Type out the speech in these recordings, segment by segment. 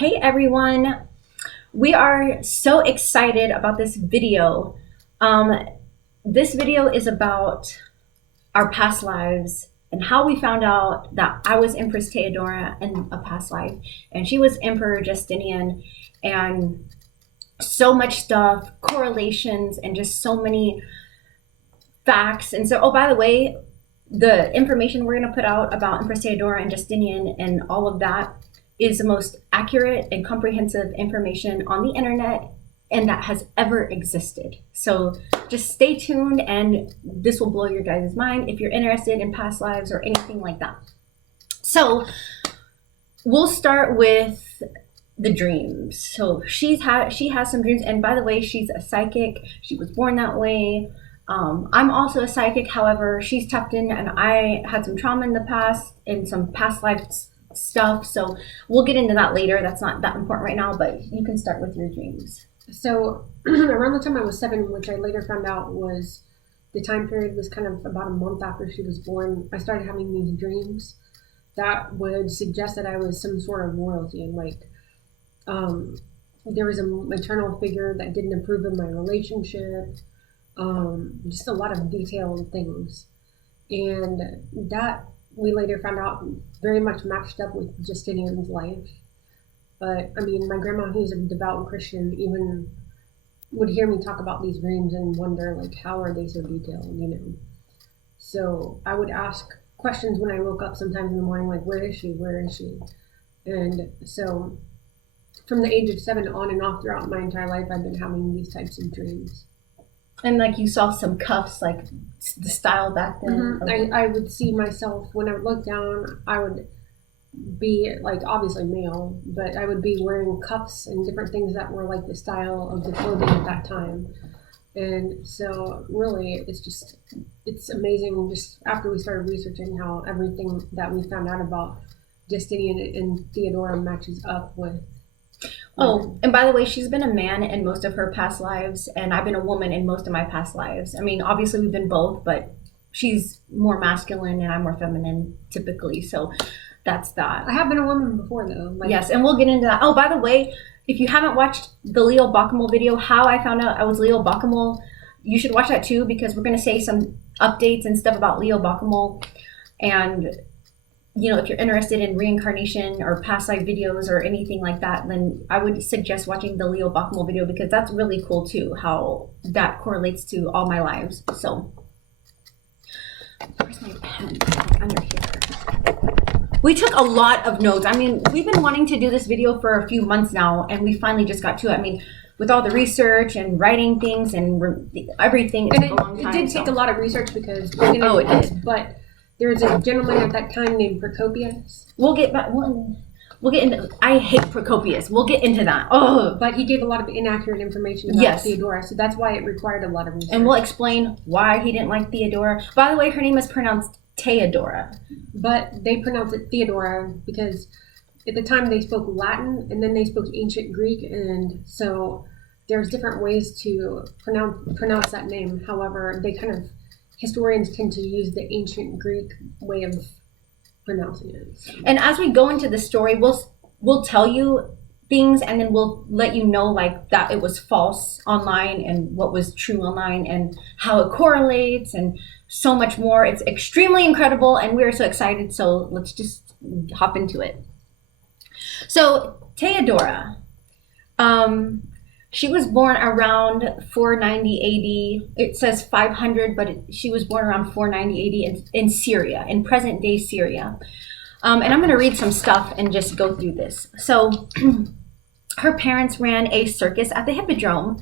Hey everyone, we are so excited about this video. This video is about our past lives and how we found out that I was Empress Theodora in a past life and she was Emperor Justinian, and so much stuff, correlations, and just so many facts. And so, oh, by the way, the information we're going to put out about Empress Theodora and Justinian and all of that is the most accurate and comprehensive information on the internet and that has ever existed. So just stay tuned and this will blow your guys' mind if you're interested in past lives or anything like that. So we'll start with the dreams. So she has some dreams, and by the way, she's a psychic. She was born that way. I'm also a psychic, however, she's tapped in and I had some trauma in the past and some past life stuff. So we'll get into that later. That's not that important right now, but you can start with your dreams. So around the time I was 7, which I later found out was the time period was kind of about a month after she was born, I started having these dreams that would suggest that I was some sort of royalty, and there was a maternal figure that didn't approve of my relationship. Just a lot of detailed things, and that we later found out very much matched up with Justinian's life. But I mean, my grandma, who's a devout Christian, even would hear me talk about these dreams and wonder, like, how are they so detailed, you know? So I would ask questions when I woke up sometimes in the morning, like, where is she? And so from the age of 7 on and off throughout my entire life, I've been having these types of dreams. And like you saw some cuffs, like the style back then. Mm-hmm. Okay. I would see myself when I would look down. I would be like obviously male, but I would be wearing cuffs and different things that were like the style of the clothing at that time. And so really, it's amazing. Just after we started researching how everything that we found out about Justinian and Theodora matches up with. Oh, and by the way, she's been a man in most of her past lives, and I've been a woman in most of my past lives. I mean, obviously we've been both, but she's more masculine and I'm more feminine typically. So that's that. I have been a woman before though. Yes, and we'll get into that. Oh, by the way, if you haven't watched the Leo Bacamol video, how I found out I was Leo Bacamol, you should watch that too, because we're going to say some updates and stuff about Leo Bacamol. And you know, if you're interested in reincarnation or past life videos or anything like that, then I would suggest watching the Leo Bacamol video, because that's really cool too, how that correlates to all my lives. So, where's my pen? Under here. We took a lot of notes. I mean, we've been wanting to do this video for a few months now, and we finally just got to it. I mean, with all the research and writing things and everything, it took a long time. It did take a lot of research because we're going to do this, but there's a gentleman at that time named Precopius. We'll get into. I hate Precopius. We'll get into that. Oh, but he gave a lot of inaccurate information about Theodora, so that's why it required a lot of research. And we'll explain why he didn't like Theodora. By the way, her name is pronounced Theodora, but they pronounce it Theodora because at the time they spoke Latin and then they spoke Ancient Greek, and so there's different ways to pronounce that name. However, historians tend to use the ancient Greek way of pronouncing it. So. And as we go into the story, we'll tell you things, and then we'll let you know like that it was false online and what was true online and how it correlates and so much more. It's extremely incredible and we're so excited. So let's just hop into it. So Theodora, she was born around 490 AD. It says 500, but she was born around 490 AD in Syria, in present-day Syria. And I'm going to read some stuff and just go through this. So her parents ran a circus at the hippodrome,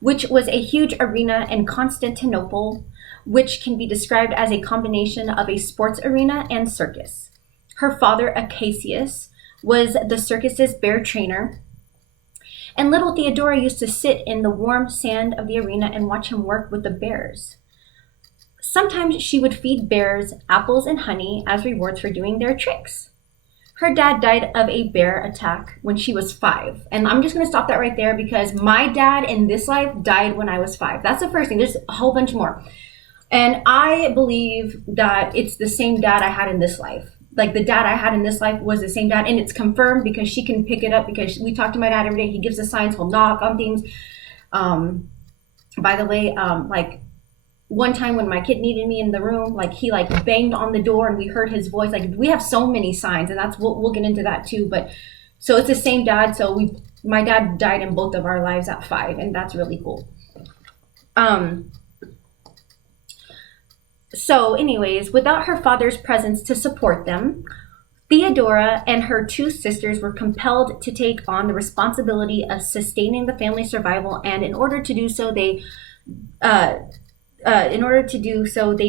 which was a huge arena in Constantinople, which can be described as a combination of a sports arena and circus. Her father, Acacius, was the circus's bear trainer, and little Theodora used to sit in the warm sand of the arena and watch him work with the bears. Sometimes she would feed bears apples and honey as rewards for doing their tricks. Her dad died of a bear attack when she was 5. And I'm just going to stop that right there because my dad in this life died when I was 5. That's the first thing. There's a whole bunch more. And I believe that it's the same dad I had in this life. like the dad I had in this life was the same dad, and it's confirmed because she can pick it up because we talk to my dad every day. He gives us signs, he'll knock on things. By the way, like one time when my kid needed me in the room, like he like banged on the door and we heard his voice. Like we have so many signs, and that's we'll get into that too. But so it's the same dad. So my dad died in both of our lives at 5, and that's really cool. So anyways, without her father's presence to support them, Theodora and her 2 sisters were compelled to take on the responsibility of sustaining the family's survival, and in order to do so, they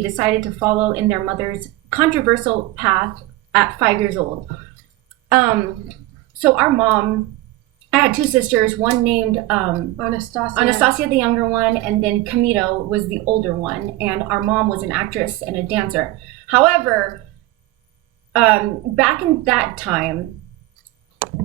decided to follow in their mother's controversial path at 5 years old. So our mom, I had 2 sisters, one named Anastasia, the younger one, and then Camilo was the older one, and our mom was an actress and a dancer. However, back in that time,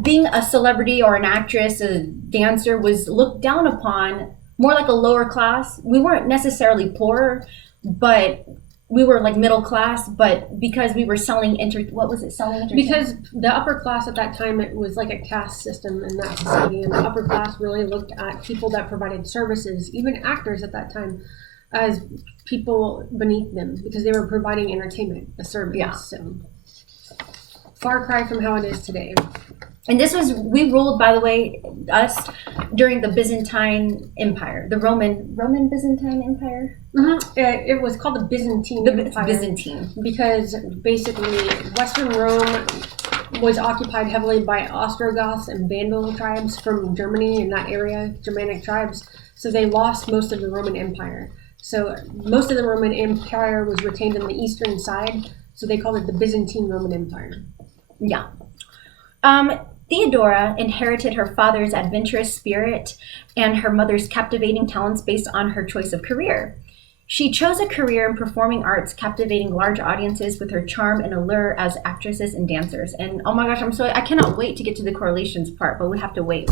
being a celebrity or an actress, a dancer, was looked down upon more like a lower class. We weren't necessarily poor, but we were like middle class, but because we were selling because the upper class at that time, it was like a caste system in that society, and the upper class really looked at people that provided services, even actors at that time, as people beneath them because they were providing entertainment, a service. Yeah. So far cry from how it is today. And we ruled, by the way, us during the Byzantine Empire, the Roman Byzantine Empire. Mm-hmm. It was called the Byzantine Empire. Byzantine. Because basically Western Rome was occupied heavily by Ostrogoths and Vandal tribes from Germany in that area, Germanic tribes. So they lost most of the Roman Empire. So most of the Roman Empire was retained on the eastern side. So they called it the Byzantine Roman Empire. Yeah. Theodora inherited her father's adventurous spirit and her mother's captivating talents based on her choice of career. She chose a career in performing arts, captivating large audiences with her charm and allure as actresses and dancers. And oh my gosh, I cannot wait to get to the correlations part, but we have to wait.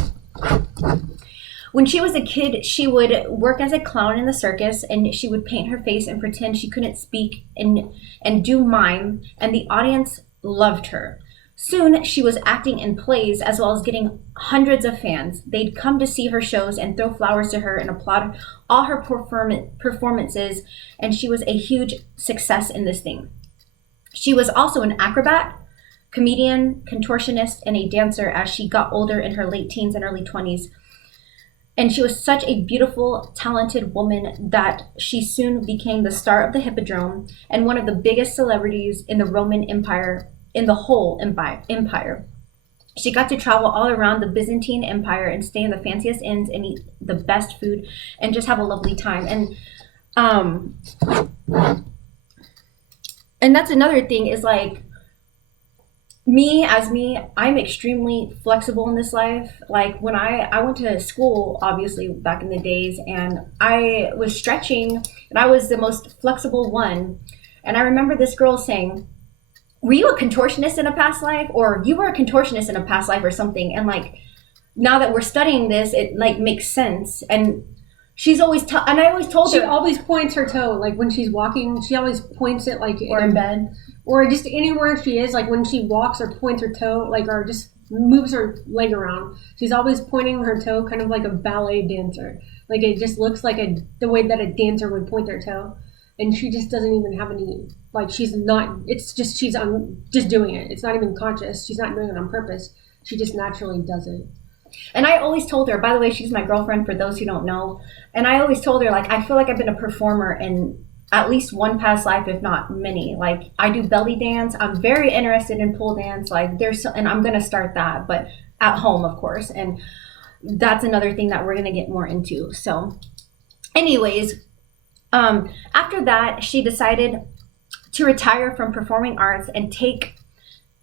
When she was a kid, she would work as a clown in the circus, and she would paint her face and pretend she couldn't speak and do mime, and the audience loved her. Soon, she was acting in plays as well as getting hundreds of fans. They'd come to see her shows and throw flowers to her and applaud all her performances, and she was a huge success in this thing. She was also an acrobat, comedian, contortionist, and a dancer as she got older in her late teens and early 20s. And she was such a beautiful, talented woman that she soon became the star of the hippodrome and one of the biggest celebrities in the Roman Empire, in the whole empire. She got to travel all around the Byzantine Empire and stay in the fanciest inns and eat the best food and just have a lovely time. And that's another thing is like, me, I'm extremely flexible in this life. Like when I went to school, obviously back in the days, and I was stretching and I was the most flexible one. And I remember this girl saying, were you a contortionist in a past life? Or you were a contortionist in a past life or something. And like, now that we're studying this, it like makes sense. And she's always, and I always told her. She always points her toe. Like when she's walking, she always points it like. Or in bed. Or just anywhere she is, like when she walks or points her toe, like, or just moves her leg around. She's always pointing her toe, kind of like a ballet dancer. Like it just looks like the way that a dancer would point their toe. And she just doesn't even have any, like she's not, it's just, she's just doing it. It's not even conscious. She's not doing it on purpose. She just naturally does it. And I always told her, by the way, she's my girlfriend for those who don't know. And I always told her, like, I feel like I've been a performer in at least one past life, if not many. Like I do belly dance. I'm very interested in pole dance. Like and I'm going to start that, but at home, of course. And that's another thing that we're going to get more into. So anyways, after that, she decided to retire from performing arts and take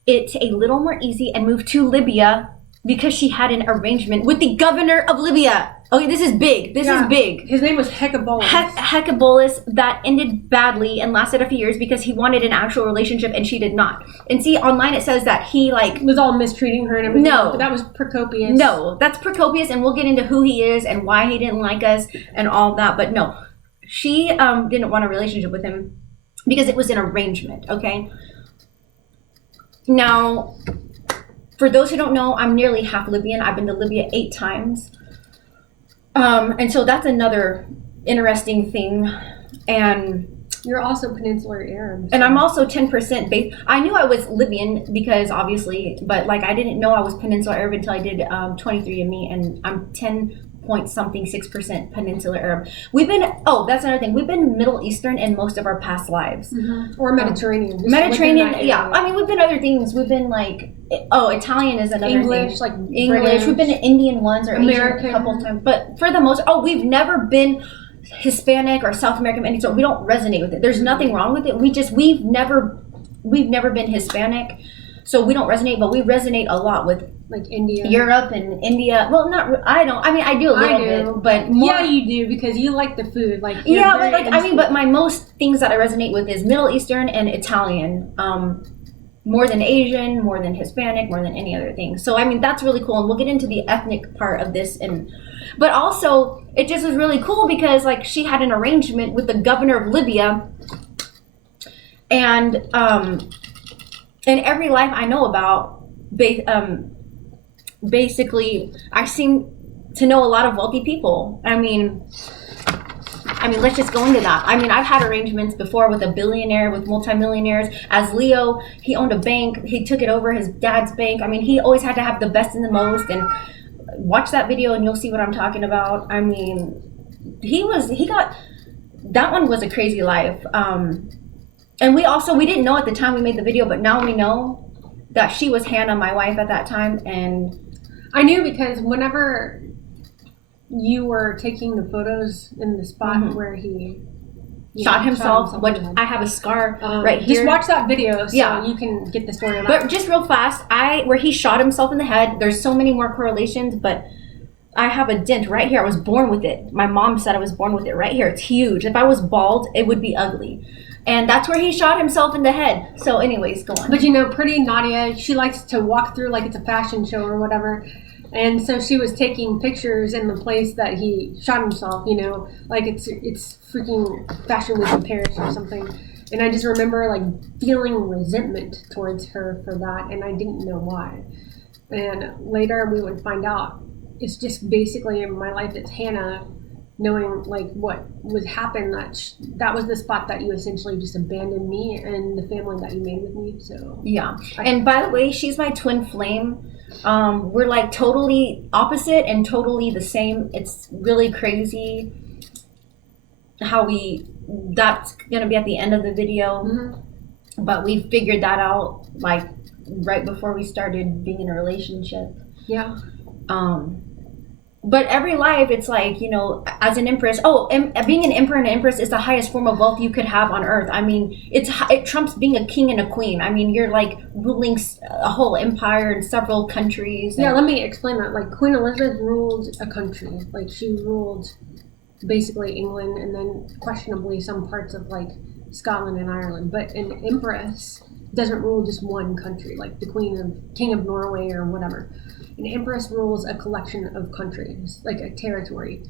it a little more easy and move to Libya because she had an arrangement with the governor of Libya. Okay, this is big. This is big. His name was Hecabolus. Hecabolus, that ended badly and lasted a few years because he wanted an actual relationship and she did not. And see, online it says that he like was all mistreating her and everything. No. But that was Precopius. No, that's Precopius, and we'll get into who he is and why he didn't like us and all that. But no, she didn't want a relationship with him because it was an arrangement, okay? Now, for those who don't know, I'm nearly half Libyan. I've been to Libya 8 times. And so that's another interesting thing. And you're also Peninsular Arab. So. And I'm also 10% base. I knew I was Libyan because obviously, but like I didn't know I was Peninsular Arab until I did 23andMe, and I'm 10.6% Peninsular Arab. We've been, that's another thing. We've been Middle Eastern in most of our past lives. Mm-hmm. Or Mediterranean. Mediterranean, yeah. I mean, we've been other things. We've been like, Italian is another English, thing. like English. British, we've been Indian once or American. Asian a couple of times. But for the most, we've never been Hispanic or South American, and so we don't resonate with it. There's nothing wrong with it. We've never been Hispanic, so we don't resonate. But we resonate a lot with like India, Europe, and India. Well, not I don't. I mean, I do a little bit, but more, yeah, you do because you like the food. Like yeah, but like I mean, but my most things that I resonate with is Middle Eastern and Italian. More than Asian, more than Hispanic, more than any other thing. So I mean, that's really cool, and we'll get into the ethnic part of this but also, it just was really cool because, like, she had an arrangement with the governor of Libya, and in every life I know about, basically, I seem to know a lot of wealthy people. I mean, let's just go into that. I mean, I've had arrangements before with a billionaire, with multimillionaires. As Leo, he owned a bank. He took it over, his dad's bank. I mean, he always had to have the best and the most, and watch that video and you'll see what I'm talking about. I mean, that one was a crazy life. And we didn't know at the time we made the video, but now we know that she was Hannah, my wife at that time. And I knew because whenever you were taking the photos in the spot where he shot himself, which I have a scar right here. Just watch that video so you can get the story about it. But just real fast, where he shot himself in the head, there's so many more correlations, but I have a dent right here. I was born with it. My mom said I was born with it right here. It's huge. If I was bald, it would be ugly. And that's where he shot himself in the head. So anyways, go on. But pretty Nadia, she likes to walk through like it's a fashion show or whatever. And so she was taking pictures in the place that he shot himself, like it's freaking Fashion Week in Paris or something. And I just remember like feeling resentment towards her for that, and I didn't know why. And later we would find out it's just basically in my life it's Hannah knowing like what would happen, that was the spot that you essentially just abandoned me and the family that you made with me. So yeah. And by the way, she's my twin flame. We're like totally opposite and totally the same. It's really crazy how that's gonna be at the end of the video. But we figured that out like right before we started being in a relationship. Yeah. But every life, it's like, as an empress, being an emperor and an empress is the highest form of wealth you could have on earth. I mean, it trumps being a king and a queen. I mean, you're like ruling a whole empire in several countries. Yeah, let me explain that. Like, Queen Elizabeth ruled a country. Like, she ruled basically England and then questionably some parts of like Scotland and Ireland. But an empress doesn't rule just one country, like the king of Norway or whatever. An empress rules a collection of countries, like a territory.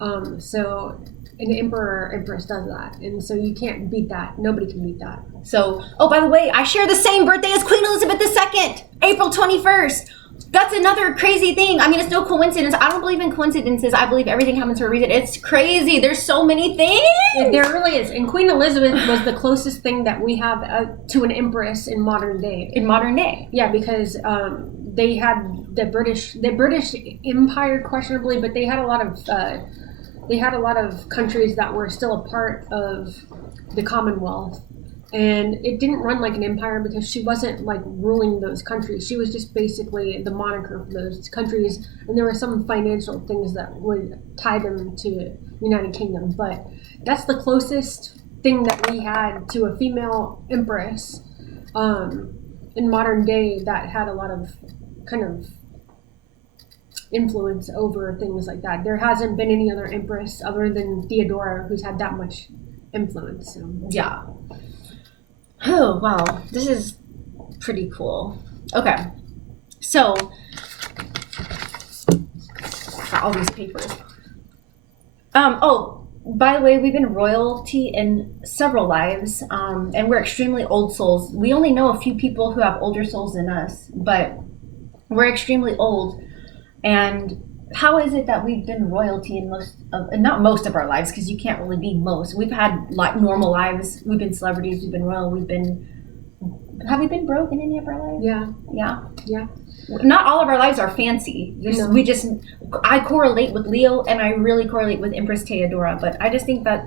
So an empress does that. And so you can't beat that. Nobody can beat that. So, by the way, I share the same birthday as Queen Elizabeth II, April 21st. That's another crazy thing. I mean, it's no coincidence. I don't believe in coincidences. I believe everything happens for a reason. It's crazy. There's so many things. There really is. And Queen Elizabeth was the closest thing that we have to an empress in modern day. Yeah, because they had the British Empire questionably, but they had a lot of countries that were still a part of the Commonwealth. And it didn't run like an empire because she wasn't like ruling those countries. She was just basically the moniker for those countries. And there were some financial things that would tie them to United Kingdom. But that's the closest thing that we had to a female empress in modern day that had a lot of kind of influence over things like that. There hasn't been any other empress other than Theodora who's had that much influence. So. Yeah. Oh, wow. This is pretty cool. Okay. So, got all these papers. by the way, we've been royalty in several lives, and we're extremely old souls. We only know a few people who have older souls than us, but we're extremely old. And how is it that we've been royalty in not most of our lives, because you can't really be most. We've had normal lives. We've been celebrities. We've been royal. Have we been broke in any of our lives? Yeah. Not all of our lives are fancy. I correlate with Leo, and I really correlate with Empress Theodora. But I just think that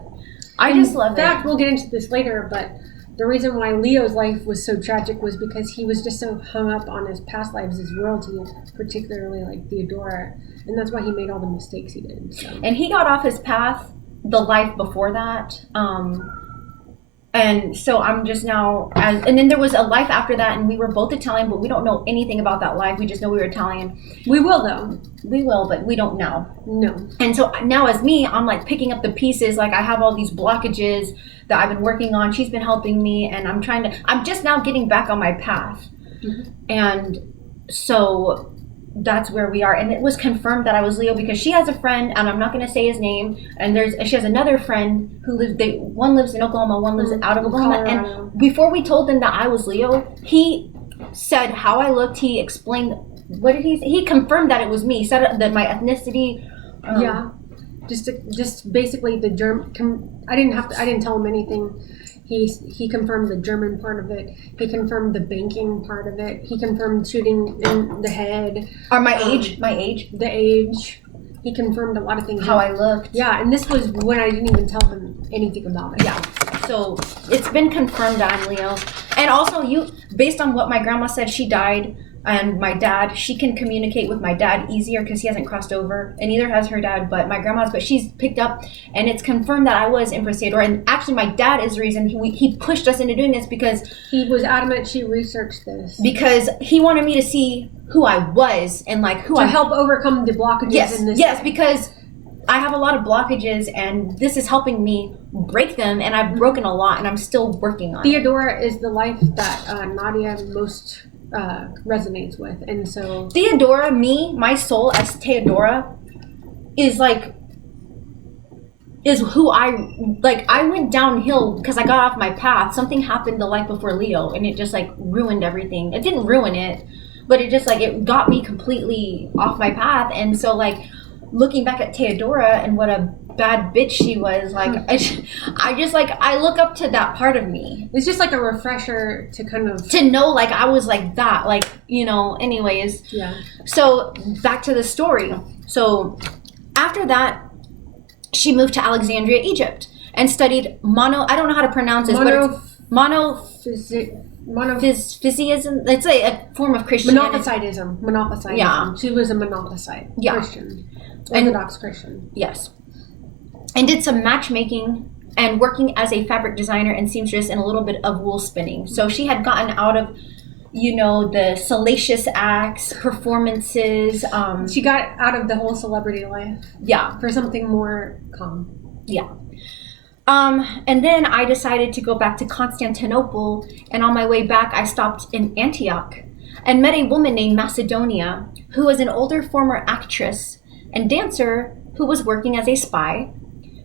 I just love it. In fact, we'll get into this later, but the reason why Leo's life was so tragic was because he was just so hung up on his past lives as royalty, particularly like Theodora, and that's why he made all the mistakes he did. So. And he got off his path the life before that. And so I'm just now, and then there was a life after that, and we were both Italian, but we don't know anything about that life. We just know we were Italian. We will, though. We will, but we don't know. No. And so now as me, I'm like picking up the pieces. Like I have all these blockages that I've been working on. She's been helping me, and I'm just now getting back on my path. Mm-hmm. And so that's where we are. And it was confirmed that I was Leo because she has a friend, and I'm not going to say his name, and she has another friend who one lives in Oklahoma, one lives out of Oklahoma. Colorado. And before we told them that I was Leo, he said how I looked. He explained, what did he confirmed that it was me. He said that my ethnicity. Just basically the German. I didn't tell him anything. He confirmed the German part of it. He confirmed the banking part of it. He confirmed shooting in the head. Or my age. The age. He confirmed a lot of things. How I looked. Yeah, and this was when I didn't even tell him anything about it. Yeah. So it's been confirmed that I'm Leo. And also based on what my grandma said, she died. And my dad, she can communicate with my dad easier because he hasn't crossed over, and neither has her dad, but my grandma's. But she's picked up, and it's confirmed that I was Empress Theodora. And actually, my dad is the reason he pushed us into doing this, because he was adamant she researched this because he wanted me to see who I was and like who to help overcome the blockages in this. Yes, because I have a lot of blockages, and this is helping me break them, and I've broken a lot, and I'm still working on it. Theodora is the life that Nadia most resonates with, and so Theodora, my soul as Theodora is who I went downhill because I got off my path. Something happened the life before Leo, and it just ruined everything. It didn't ruin it, but it just it got me completely off my path. And so looking back at Theodora and what a bad bitch she was, I look up to that part of me. It's just like a refresher to kind of to know I was like that, anyways. Yeah. So back to the story. So after that, she moved to Alexandria, Egypt, and studied I don't know how to pronounce this, Monophysism. It's a form of Christianity. Monophysite. Yeah. She was a Monophysite. Yeah. Christian. Orthodox Christian. Yes. And did some matchmaking and working as a fabric designer and seamstress and a little bit of wool spinning. So she had gotten out of, the salacious acts, performances. She got out of the whole celebrity life. Yeah. For something more calm. Yeah. And then I decided to go back to Constantinople, and on my way back, I stopped in Antioch and met a woman named Macedonia, who was an older former actress and dancer who was working as a spy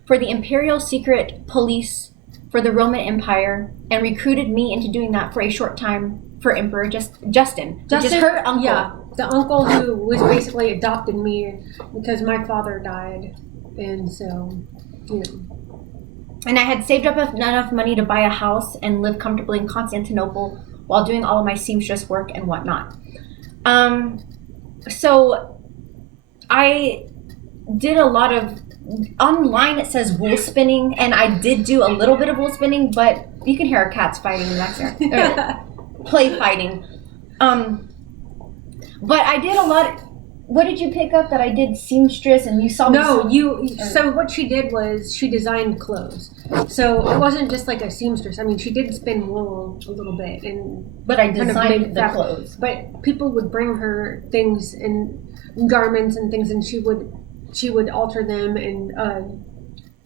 for the Imperial Secret Police for the Roman Empire, and recruited me into doing that for a short time for Emperor Justin, which is her uncle. Yeah, the uncle who was basically adopted me because my father died, and so, And I had saved up enough money to buy a house and live comfortably in Constantinople while doing all of my seamstress work and whatnot. So I did a lot of, online it says wool spinning, and I did do a little bit of wool spinning, but you can hear our cats fighting in the back there. Play fighting. But I did a lot. What did you pick up that I did seamstress and you saw me? No, so what she did was she designed clothes. So it wasn't just like a seamstress. I mean, she did spin wool a little bit, but I designed the clothes. But people would bring her things and garments and things, and she would alter them and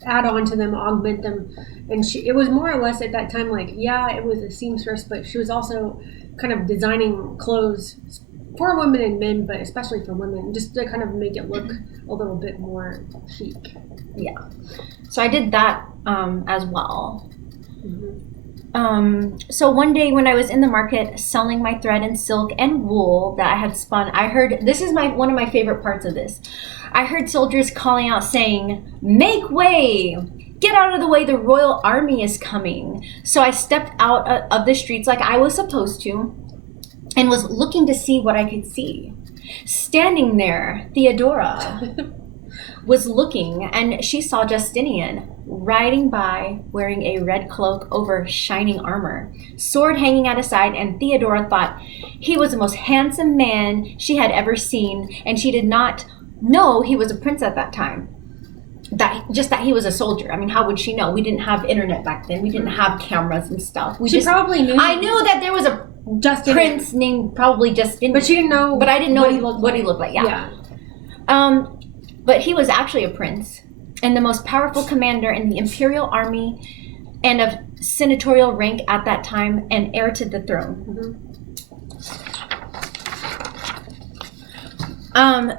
add on to them, augment them, and it was more or less at that time it was a seamstress, but she was also kind of designing clothes for women and men, but especially for women, just to kind of make it look a little bit more chic. Yeah. So I did that as well. So one day when I was in the market selling my thread and silk and wool that I had spun, I heard, this is one of my favorite parts of this. I heard soldiers calling out saying, "Make way! Get out of the way, the royal army is coming." So I stepped out of the streets like I was supposed to and was looking to see what I could see. Standing there, Theodora was looking, and she saw Justinian riding by wearing a red cloak over shining armor, sword hanging at his side, and Theodora thought he was the most handsome man she had ever seen, and she did not know he was a prince at that time. That he was a soldier. I mean, how would she know? We didn't have internet back then. We didn't have cameras and stuff. She probably knew. I knew that there was a prince named probably Justinian, but she didn't know. But I didn't know what he looked like. Yeah. But he was actually a prince and the most powerful commander in the imperial army and of senatorial rank at that time, and heir to the throne.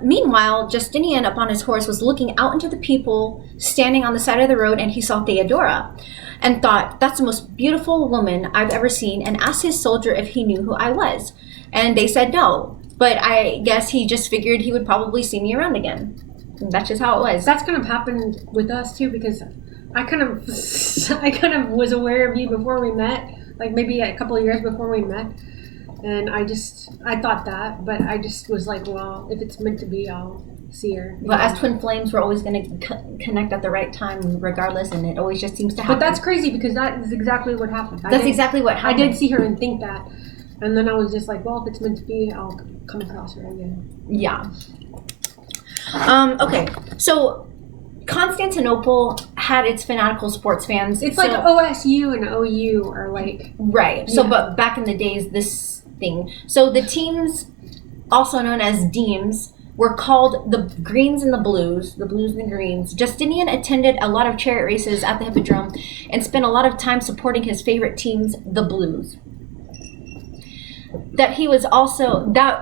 Meanwhile, Justinian upon his horse was looking out into the people standing on the side of the road, and he saw Theodora and thought, "That's the most beautiful woman I've ever seen," and asked his soldier if he knew who I was. And they said no, but I guess he just figured he would probably see me around again. And that's just how it was. That's kind of happened with us too, because I kind of was aware of you before we met, like maybe a couple of years before we met. And I thought that, but I just was like, well, if it's meant to be, I'll see her. But as twin flames, we're always going to connect at the right time regardless, and it always just seems to happen. But that's crazy, because that is exactly what happened. That's exactly what happened. I did see her and think that, and then I was just like, well, if it's meant to be, I'll come across her again. Yeah. Okay, so Constantinople had its fanatical sports fans. It's like OSU and OU are like... Right. So, but back in the days, this thing. So the teams, also known as demes, were called the Greens and the Blues and the Greens. Justinian attended a lot of chariot races at the hippodrome and spent a lot of time supporting his favorite teams, the Blues. That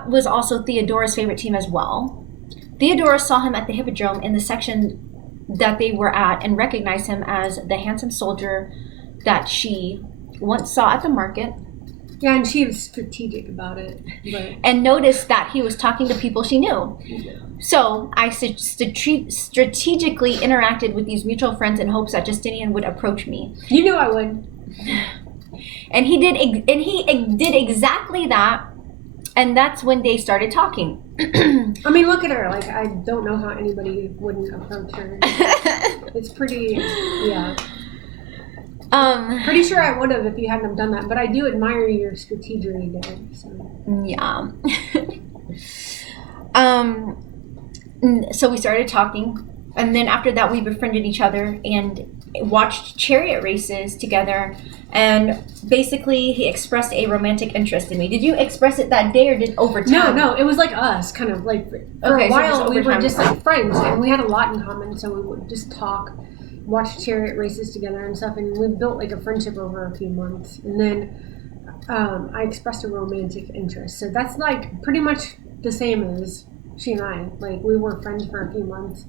was also Theodora's favorite team as well. Theodora saw him at the hippodrome in the section that they were at and recognized him as the handsome soldier that she once saw at the market. Yeah, and she was strategic about it. But... and noticed that he was talking to people she knew. Yeah. So I strategically interacted with these mutual friends in hopes that Justinian would approach me. You knew I would. And he did exactly that. And that's when they started talking. I mean, look at her. Like, I don't know how anybody wouldn't approach her. It's pretty, yeah. Pretty sure I would have if you hadn't have done that. But I do admire your strategery there. So. Yeah. So we started talking. And then after that, we befriended each other and watched chariot races together. And basically, he expressed a romantic interest in me. Did you express it that day, or did over time? No, it was like us, kind of like for a while we were just like friends, and we had a lot in common. So we would just talk, watch chariot races together and stuff, and we built like a friendship over a few months. And then I expressed a romantic interest. So that's like pretty much the same as she and I. Like, we were friends for a few months.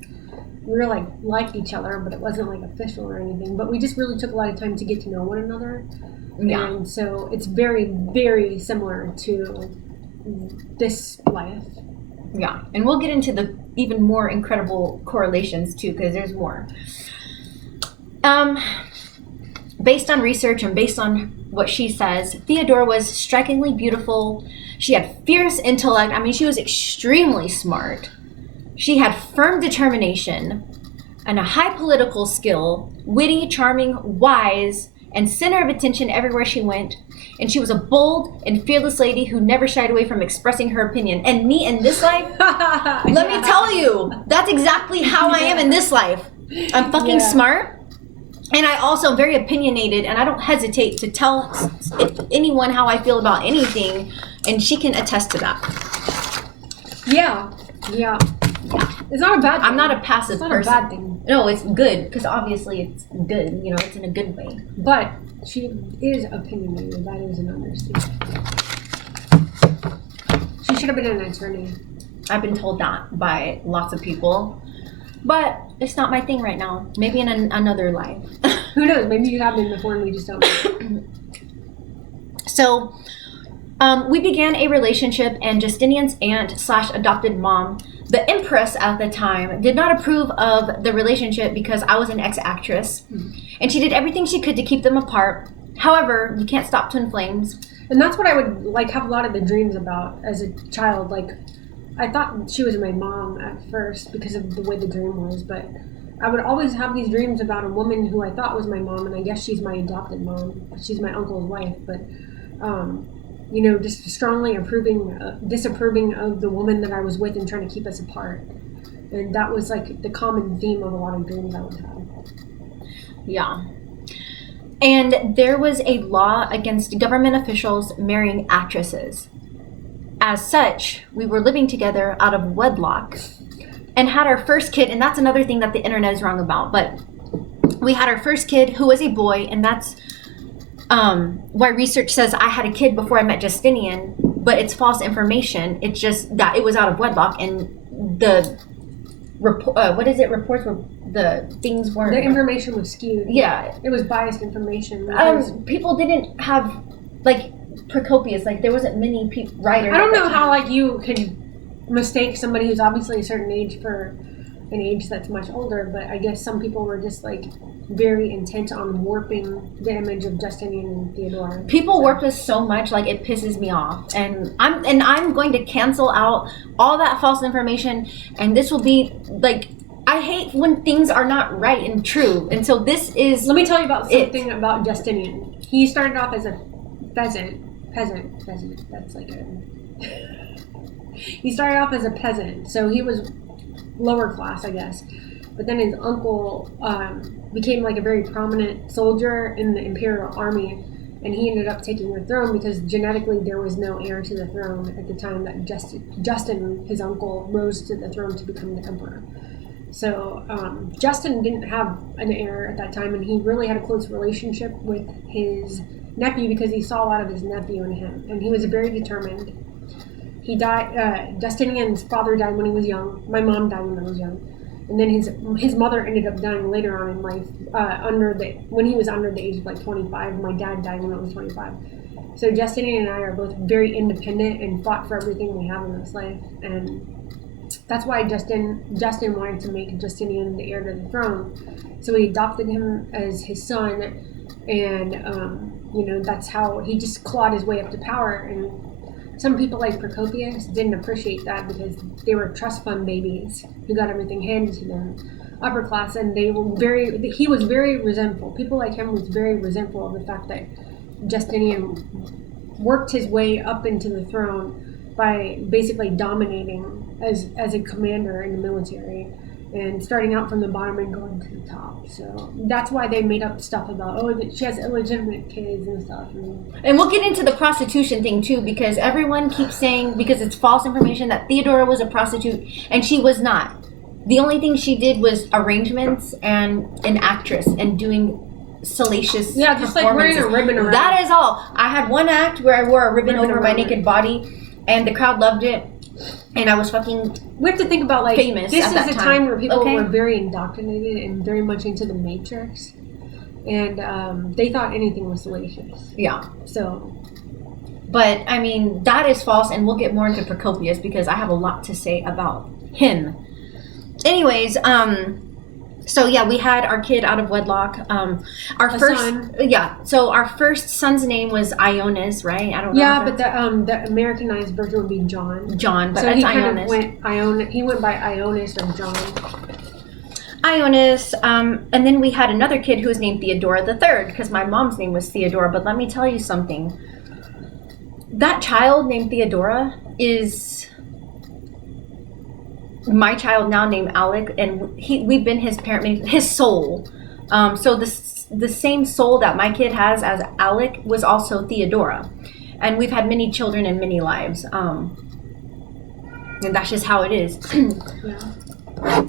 We were liked each other, but it wasn't like official or anything. But we just really took a lot of time to get to know one another. Yeah. And so it's very, very similar to this life. Yeah. And we'll get into the even more incredible correlations too, because there's more. Based on research and based on what she says, Theodora was strikingly beautiful. She had fierce intellect. I mean, she was extremely smart. She had firm determination and a high political skill, witty, charming, wise, and center of attention everywhere she went. And she was a bold and fearless lady who never shied away from expressing her opinion. And me in this life, let me tell you, that's exactly how I am in this life. I'm fucking smart. And I also am very opinionated, and I don't hesitate to tell anyone how I feel about anything. And she can attest to that. Yeah. It's not a bad thing. I'm not a passive person. It's not a bad thing. No, it's good, because obviously it's good. You know, it's in a good way. But she is opinionated. That is an understatement. She should have been an attorney. I've been told that by lots of people. But it's not my thing right now. Maybe in another life. Who knows? Maybe you have been before and we just don't know. So, we began a relationship, and Justinian's aunt/adopted mom, the empress at the time, did not approve of the relationship because I was an ex-actress. And she did everything she could to keep them apart. However, you can't stop twin flames. And that's what I would like have a lot of the dreams about as a child. Like, I thought she was my mom at first because of the way the dream was, but I would always have these dreams about a woman who I thought was my mom, and I guess she's my adopted mom. She's my uncle's wife, but you know, just strongly disapproving of the woman that I was with and trying to keep us apart. And that was like the common theme of a lot of dreams I would have. Yeah. And there was a law against government officials marrying actresses. As such, we were living together out of wedlock and had our first kid, and that's another thing that the internet is wrong about, but we had our first kid who was a boy, and that's why research says I had a kid before I met Justinian, but it's false information. It's just that it was out of wedlock, and the reports were, the things weren't. The information was skewed. Yeah. It was biased information. People didn't have, like, precopius, like, there wasn't many writers. I don't know how, like, you could mistake somebody who's obviously a certain age for an age that's much older, but I guess some people were just, like, very intent on warping the image of Justinian and Theodora. People warp us so much, like, it pisses me off, and I'm going to cancel out all that false information, and this will be like, I hate when things are not right and true, and so this is. Let me tell you about something about Justinian. He started off as a peasant. That's like a. He started off as a peasant, so he was lower class, I guess. But then his uncle became like a very prominent soldier in the imperial army, and he ended up taking the throne because genetically there was no heir to the throne at the time that Justin, his uncle, rose to the throne to become the emperor. So Justin didn't have an heir at that time, and he really had a close relationship with his nephew because he saw a lot of his nephew in him, and he was very determined. He died. Justinian's father died when he was young. My mom died when I was young, and then his mother ended up dying later on in life. When he was under the age of like 25. My dad died when I was 25. So Justinian and I are both very independent and fought for everything we have in this life, and that's why Justin wanted to make Justinian the heir to the throne. So he adopted him as his son, and you know, that's how he just clawed his way up to power. And some people like Precopius didn't appreciate that because they were trust fund babies who got everything handed to them, upper class, and he was very resentful. People like him was very resentful of the fact that Justinian worked his way up into the throne by basically dominating as a commander in the military and starting out from the bottom and going to the top. So that's why they made up stuff about, that she has illegitimate kids and stuff. And we'll get into the prostitution thing too, because everyone keeps saying, because it's false information, that Theodora was a prostitute, and she was not. The only thing she did was arrangements and an actress and doing salacious just like wearing a ribbon around. That is all. I had one act where I wore a ribbon over my naked body, and the crowd loved it. And I was fucking We have to think about, like, famous this at is that a time where people were very indoctrinated and very much into the Matrix. And they thought anything was salacious. Yeah. So. But, I mean, that is false, and we'll get more into Precopius because I have a lot to say about him. Anyways, so yeah, we had our kid out of wedlock. Our son. So our first son's name was Ionis, right? I don't know. Yeah, but the Americanized version would be John. John, but so it's he kind Ionis. of went He went by Ionis or John. Ionis, and then we had another kid who was named Theodora the Third because my mom's name was Theodora. But let me tell you something. That child named Theodora is my child now named Alec, and we've been his parent, his soul. So the same soul that my kid has as Alec was also Theodora, and we've had many children and many lives. And that's just how it is. Yeah.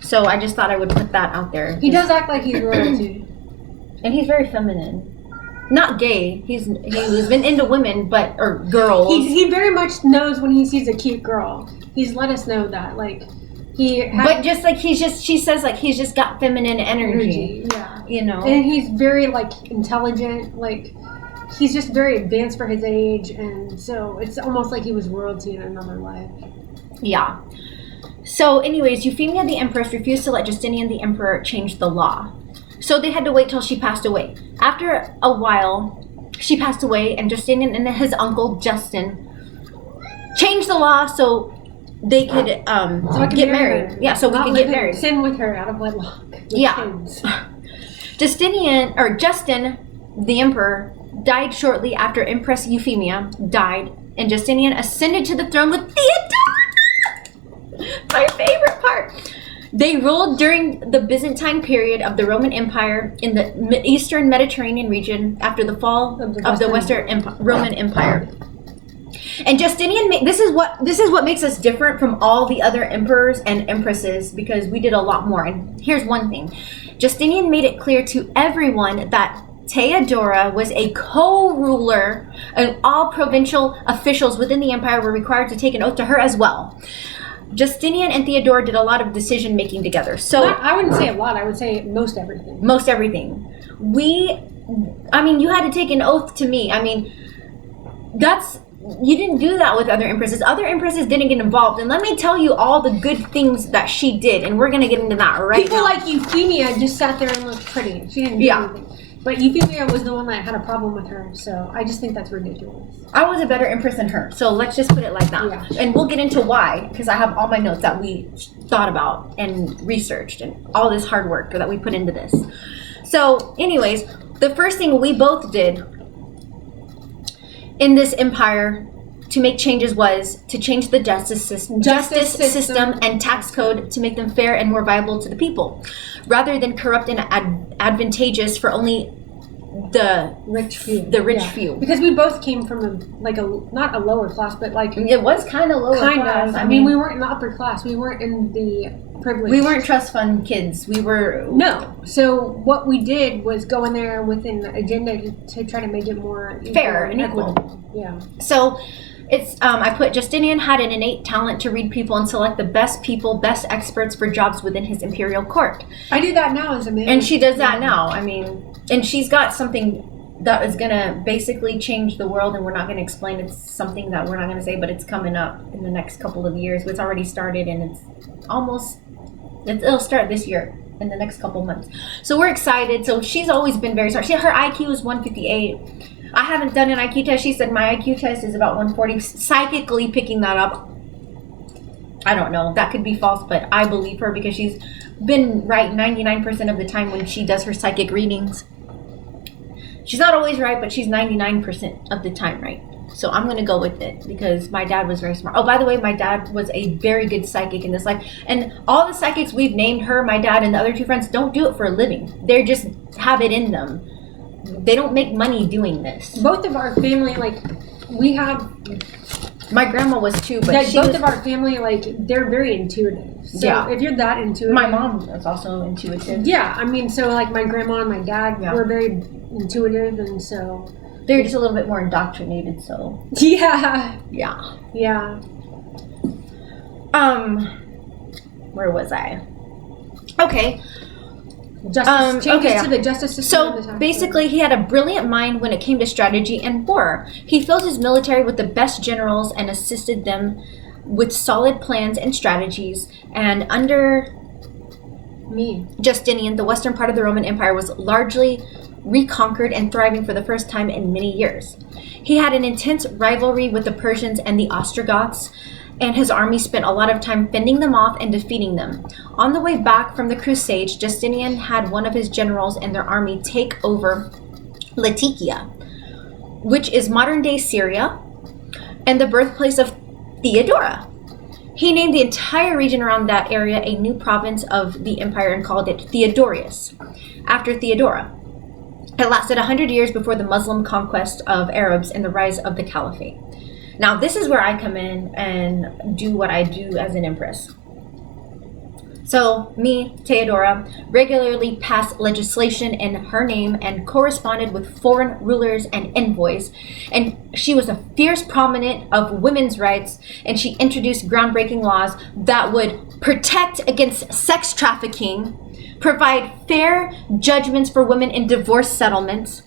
So I just thought I would put that out there. He does act like he's royalty. And he's very feminine. not gay. He's been into women, or girls. He very much knows when he sees a cute girl. He's let us know that, like, but just like she says, like, he's just got feminine energy. Yeah, you know. And he's very, like, intelligent. Like, he's just very advanced for his age, and so it's almost like he was royalty in another life. Yeah. So, anyways, Euphemia the Empress refused to let Justinian the Emperor change the law. So they had to wait till she passed away. After a while, she passed away, and Justinian and his uncle Justin changed the law so they could get married. Yeah, so we could get married. Sin with her out of wedlock. Yeah. Justin, the emperor, died shortly after Empress Euphemia died, and Justinian ascended to the throne with Theodora. My favorite part. They ruled during the Byzantine period of the Roman Empire in the Eastern Mediterranean region after the fall of the Western Roman Empire. And Justinian, this is what makes us different from all the other emperors and empresses, because we did a lot more. And here's one thing. Justinian made it clear to everyone that Theodora was a co-ruler, and all provincial officials within the empire were required to take an oath to her as well. Justinian and Theodora did a lot of decision making together. So I wouldn't say a lot. I would say most everything. Most everything. You had to take an oath to me. You didn't do that with other empresses. Other empresses didn't get involved. And let me tell you all the good things that she did. And we're going to get into that right now. People like Euphemia just sat there and looked pretty. She didn't do anything. But Euphemia was the one that had a problem with her. So I just think that's ridiculous. I was a better empress than her. So let's just put it like that. Yeah. And we'll get into why. Because I have all my notes that we thought about and researched. And all this hard work that we put into this. So anyways, the first thing we both did in this empire to make changes was to change the justice system and tax code to make them fair and more viable to the people, rather than corrupt and advantageous for only the rich few. Few. Because we both came from not a lower class, but like it was kind of lower class. I mean, we weren't in the upper class. We weren't in the privilege. We weren't trust fund kids. We were So what we did was go in there with an agenda to try to make it more fair and equitable. Yeah. So it's I put Justinian had an innate talent to read people and select the best people, best experts for jobs within his imperial court. I do that now as a man. And she does that now. And she's got something that is going to basically change the world, and we're not going to explain. It's something that we're not going to say, but it's coming up in the next couple of years. It's already started, and it'll start this year, in the next couple months. So we're excited. So she's always been very smart. Her IQ is 158. I haven't done an IQ test. She said my IQ test is about 140. Psychically picking that up, I don't know. That could be false, but I believe her because she's been right 99% of the time when she does her psychic readings. She's not always right, but she's 99% of the time right. So I'm going to go with it because my dad was very smart. Oh, by the way, my dad was a very good psychic in this life. And all the psychics we've named, her, my dad, and the other two friends, don't do it for a living. They just have it in them. They don't make money doing this. Both of our family, we have... My grandma was too, but both of our family, they're very intuitive. So if you're that intuitive... My mom is also intuitive. Yeah, my grandma and my dad were very intuitive, and so... They're just a little bit more indoctrinated, so... Yeah. Yeah. Where was I? Okay. Changes to the justice system. So basically, he had a brilliant mind when it came to strategy and war. He filled his military with the best generals and assisted them with solid plans and strategies. And under Justinian, the western part of the Roman Empire was largely reconquered and thriving for the first time in many years. He had an intense rivalry with the Persians and the Ostrogoths, and his army spent a lot of time fending them off and defeating them. On the way back from the Crusades, Justinian had one of his generals and their army take over Latakia, which is modern-day Syria, and the birthplace of Theodora. He named the entire region around that area a new province of the empire and called it Theodorius, after Theodora. It lasted 100 years before the Muslim conquest of Arabs and the rise of the Caliphate. Now, this is where I come in and do what I do as an empress. So, me, Theodora, regularly passed legislation in her name and corresponded with foreign rulers and envoys. And she was a fierce proponent of women's rights, and she introduced groundbreaking laws that would protect against sex trafficking, provide fair judgments for women in divorce settlements,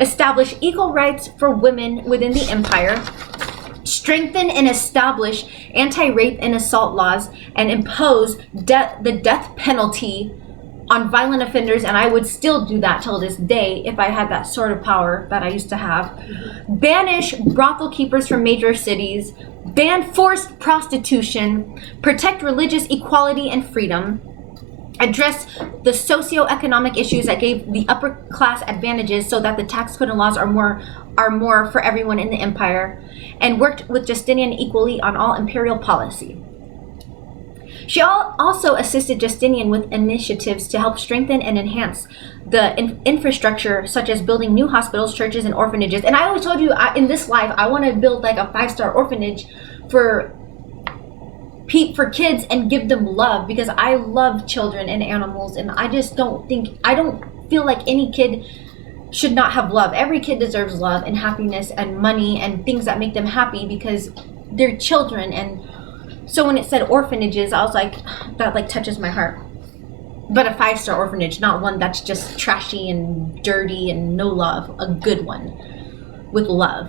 establish equal rights for women within the empire, strengthen and establish anti-rape and assault laws, and impose the death penalty on violent offenders. And I would still do that till this day if I had that sort of power that I used to have. Banish brothel keepers from major cities, ban forced prostitution, protect religious equality and freedom, address the socioeconomic issues that gave the upper class advantages so that the tax code and laws are more for everyone in the empire, and worked with Justinian equally on all imperial policy. She also assisted Justinian with initiatives to help strengthen and enhance the infrastructure, such as building new hospitals, churches, and orphanages. And I always told you, in this life, I want to build like a 5-star orphanage for kids and give them love, because I love children and animals, and I don't feel like any kid should not have love. Every kid deserves love and happiness and money and things that make them happy, because they're children. And so when it said orphanages, I was like, that like touches my heart. But a 5-star orphanage, not one that's just trashy and dirty and no love, a good one with love.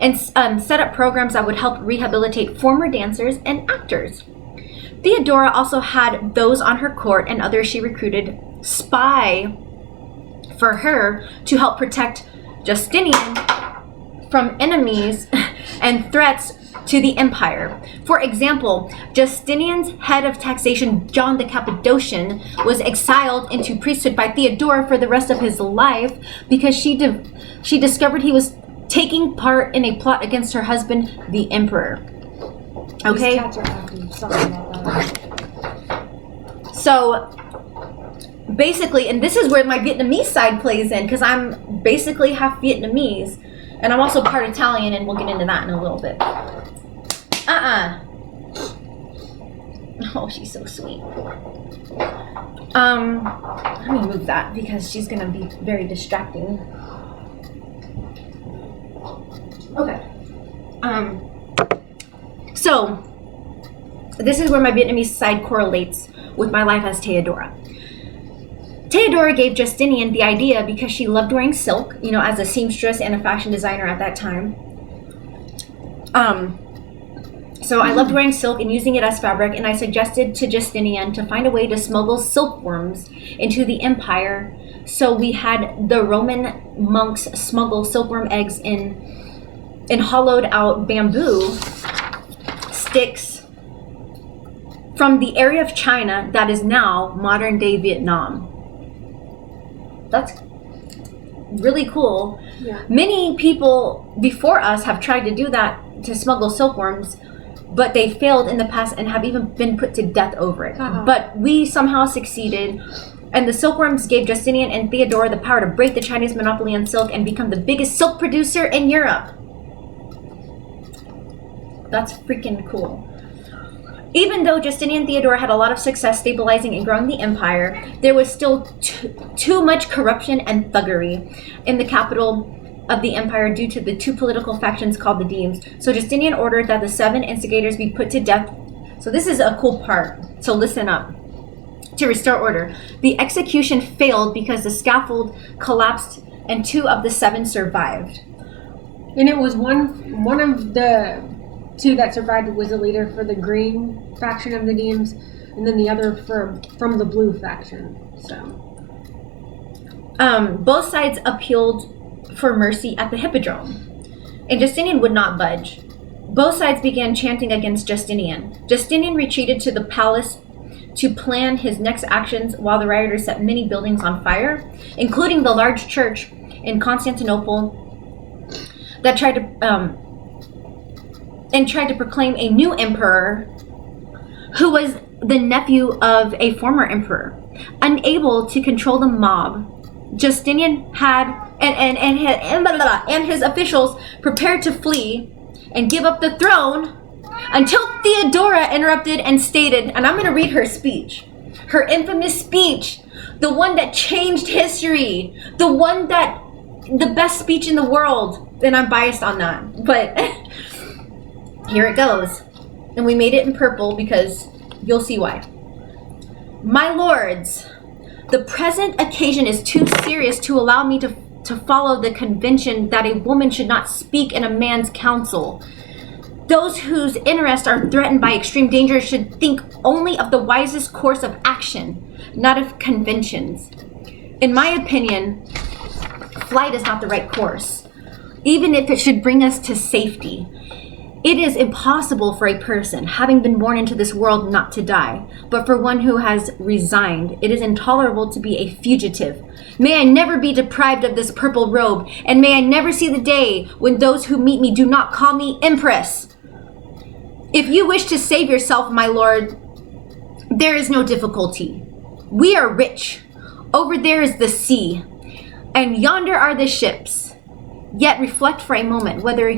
And set up programs that would help rehabilitate former dancers and actors. Theodora also had those on her court and others she recruited spy for her to help protect Justinian from enemies and threats to the empire. For example, Justinian's head of taxation, John the Cappadocian, was exiled into priesthood by Theodora for the rest of his life because she discovered he was taking part in a plot against her husband, the emperor. Okay? These cats are acting. Sorry about that. So basically, and this is where my Vietnamese side plays in, because I'm basically half Vietnamese, and I'm also part Italian, and we'll get into that in a little bit. Oh, she's so sweet. Let me move that because she's gonna be very distracting. Okay. So this is where my Vietnamese side correlates with my life as Theodora. Theodora gave Justinian the idea because she loved wearing silk, as a seamstress and a fashion designer at that time. So I loved wearing silk and using it as fabric, and I suggested to Justinian to find a way to smuggle silkworms into the empire. So we had the Roman monks smuggle silkworm eggs in hollowed out bamboo sticks from the area of China that is now modern day Vietnam. That's really cool. Yeah. Many people before us have tried to do that, to smuggle silkworms, but they failed in the past and have even been put to death over it. But we somehow succeeded, and the silkworms gave Justinian and Theodora the power to break the Chinese monopoly on silk and become the biggest silk producer in Europe. That's freaking cool. Even though Justinian and Theodora had a lot of success stabilizing and growing the empire, there was still too much corruption and thuggery in the capital of the empire due to the two political factions called the Demes. So Justinian ordered that the 7 instigators be put to death. So this is a cool part, so listen up. To restore order, the execution failed because the scaffold collapsed and 2 of the 7 survived. And it was one of the 2 that survived was the leader for the green faction of the Demes, and then the other from the blue faction. So both sides appealed for mercy at the hippodrome, and Justinian would not budge. Both sides began chanting against Justinian. Justinian retreated to the palace to plan his next actions while the rioters set many buildings on fire, including the large church in Constantinople that tried to proclaim a new emperor who was the nephew of a former emperor. Unable to control the mob, Justinian had and his officials prepared to flee and give up the throne Until Theodora interrupted and stated, and I'm going to read her speech, her infamous speech, the one that changed history, the best speech in the world. And I'm biased on that, but here it goes. And we made it in purple because you'll see why. My lords, the present occasion is too serious to allow me to follow the convention that a woman should not speak in a man's council. Those whose interests are threatened by extreme danger should think only of the wisest course of action, not of conventions. In my opinion, flight is not the right course, even if it should bring us to safety. It is impossible for a person, having been born into this world, not to die. But for one who has resigned, it is intolerable to be a fugitive. May I never be deprived of this purple robe, and may I never see the day when those who meet me do not call me Empress. If you wish to save yourself, my lord, there is no difficulty. We are rich. Over there is the sea, and yonder are the ships. Yet reflect for a moment whether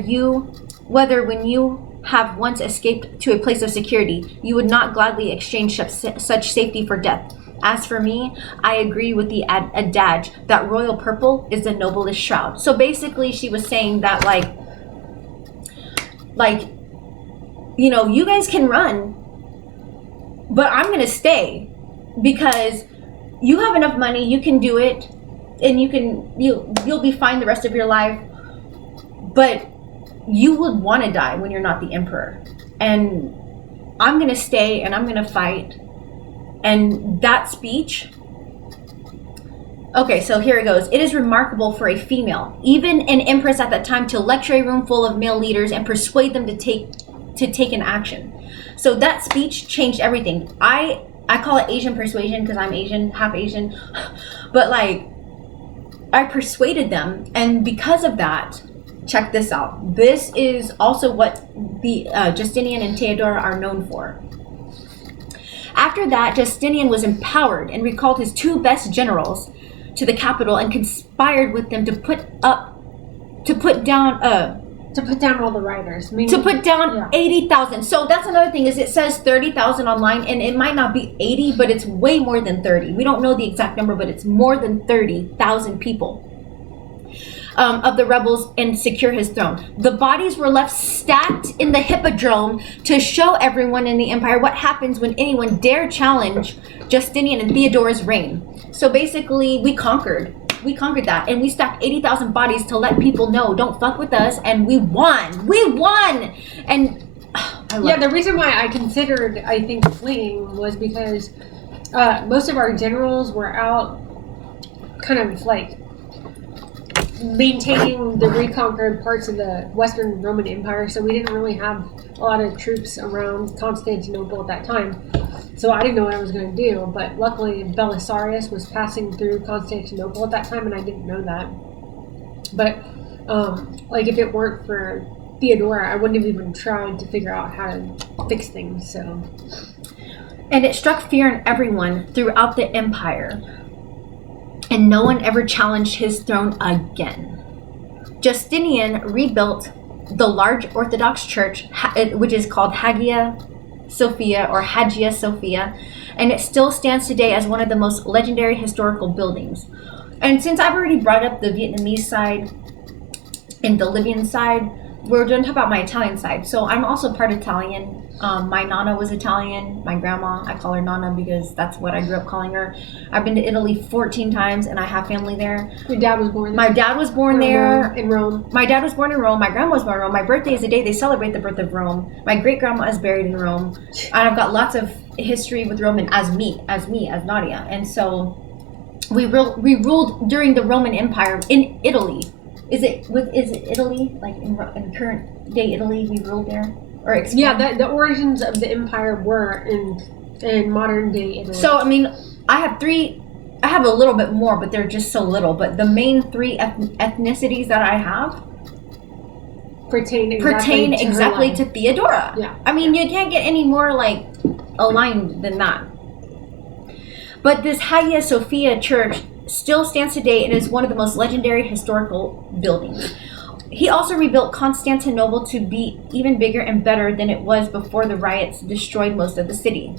when you have once escaped to a place of security, you would not gladly exchange such safety for death. As for me, I agree with the adage that royal purple is the noblest shroud. So basically she was saying that you guys can run, but I'm gonna stay because you have enough money, you can do it, and you'll be fine the rest of your life. But you would want to die when you're not the emperor, and I'm gonna stay and I'm gonna fight. And that speech, okay, so here it goes. It is remarkable for a female, even an empress at that time, to lecture a room full of male leaders and persuade them to take an action. So that speech changed everything. I call it Asian persuasion because I'm Asian, half Asian, but I persuaded them, and because of that, check this out. This is also what the Justinian and Theodora are known for. After that, Justinian was empowered and recalled his two best generals to the capital and conspired with them to put down all the rioters. To put down 80,000. So that's another thing, is it says 30,000 online, and it might not be 80, but it's way more than 30. We don't know the exact number, but it's more than 30,000 people of the rebels, and secure his throne. The bodies were left stacked in the hippodrome to show everyone in the empire what happens when anyone dare challenge Justinian and Theodora's reign. So basically, we conquered that, and we stacked 80,000 bodies to let people know, don't fuck with us, and we won. And the reason why I considered, I think, fleeing was because most of our generals were out kind of maintaining the reconquered parts of the Western Roman Empire, so we didn't really have a lot of troops around Constantinople at that time. So I didn't know what I was going to do, but luckily Belisarius was passing through Constantinople at that time, and I didn't know that. But if it weren't for Theodora, I wouldn't have even tried to figure out how to fix things. So, and it struck fear in everyone throughout the empire, and no one ever challenged his throne again. Justinian rebuilt the large Orthodox church, which is called Hagia Sophia, and it still stands today as one of the most legendary historical buildings. And since I've already brought up the Vietnamese side and the Libyan side, we're going to talk about my Italian side. So I'm also part Italian. My Nana was Italian. My grandma, I call her Nana because that's what I grew up calling her. I've been to Italy 14 times, and I have family there. Your dad was born there? My dad was born there. In Rome? My dad was born in Rome. My grandma was born in Rome. My birthday is the day they celebrate the birth of Rome. My great-grandma is buried in Rome. And I've got lots of history with Rome, and as Nadia. And so we ruled during the Roman Empire in Italy. Is it Italy? Like in current day Italy, we ruled there? Or the origins of the empire were in modern day Italy. So I mean, I have a little bit more, but they're just so little. But the main three ethnicities that I have pertain exactly to Theodora. Yeah. I mean, you can't get any more aligned than that. But this Hagia Sophia church still stands today and is one of the most legendary historical buildings. He also rebuilt Constantinople to be even bigger and better than it was before the riots destroyed most of the city.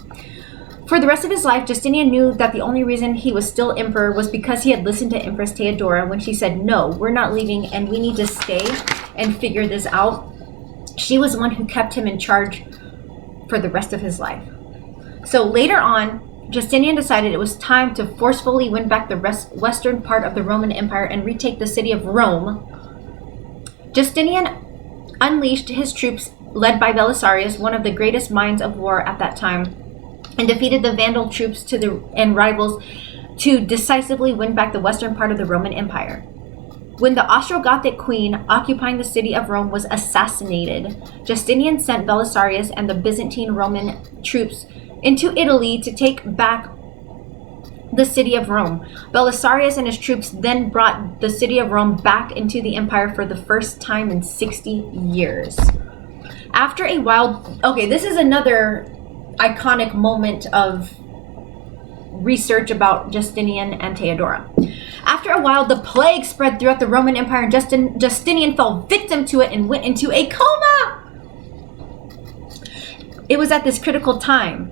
For the rest of his life, Justinian knew that the only reason he was still emperor was because he had listened to Empress Theodora when she said, "No, we're not leaving and we need to stay and figure this out." She was the one who kept him in charge for the rest of his life. So later on, Justinian decided it was time to forcefully win back the western part of the Roman Empire and retake the city of Rome. Justinian unleashed his troops, led by Belisarius, one of the greatest minds of war at that time, and defeated the Vandal troops and rivals to decisively win back the western part of the Roman Empire. When the Ostrogothic queen occupying the city of Rome was assassinated, Justinian sent Belisarius and the Byzantine Roman troops into Italy to take back the city of Rome. Belisarius and his troops then brought the city of Rome back into the empire for the first time in 60 years. After a while, okay, this is another iconic moment of research about Justinian and Theodora. After a while, the plague spread throughout the Roman Empire, and Justinian fell victim to it and went into a coma. It was at this critical time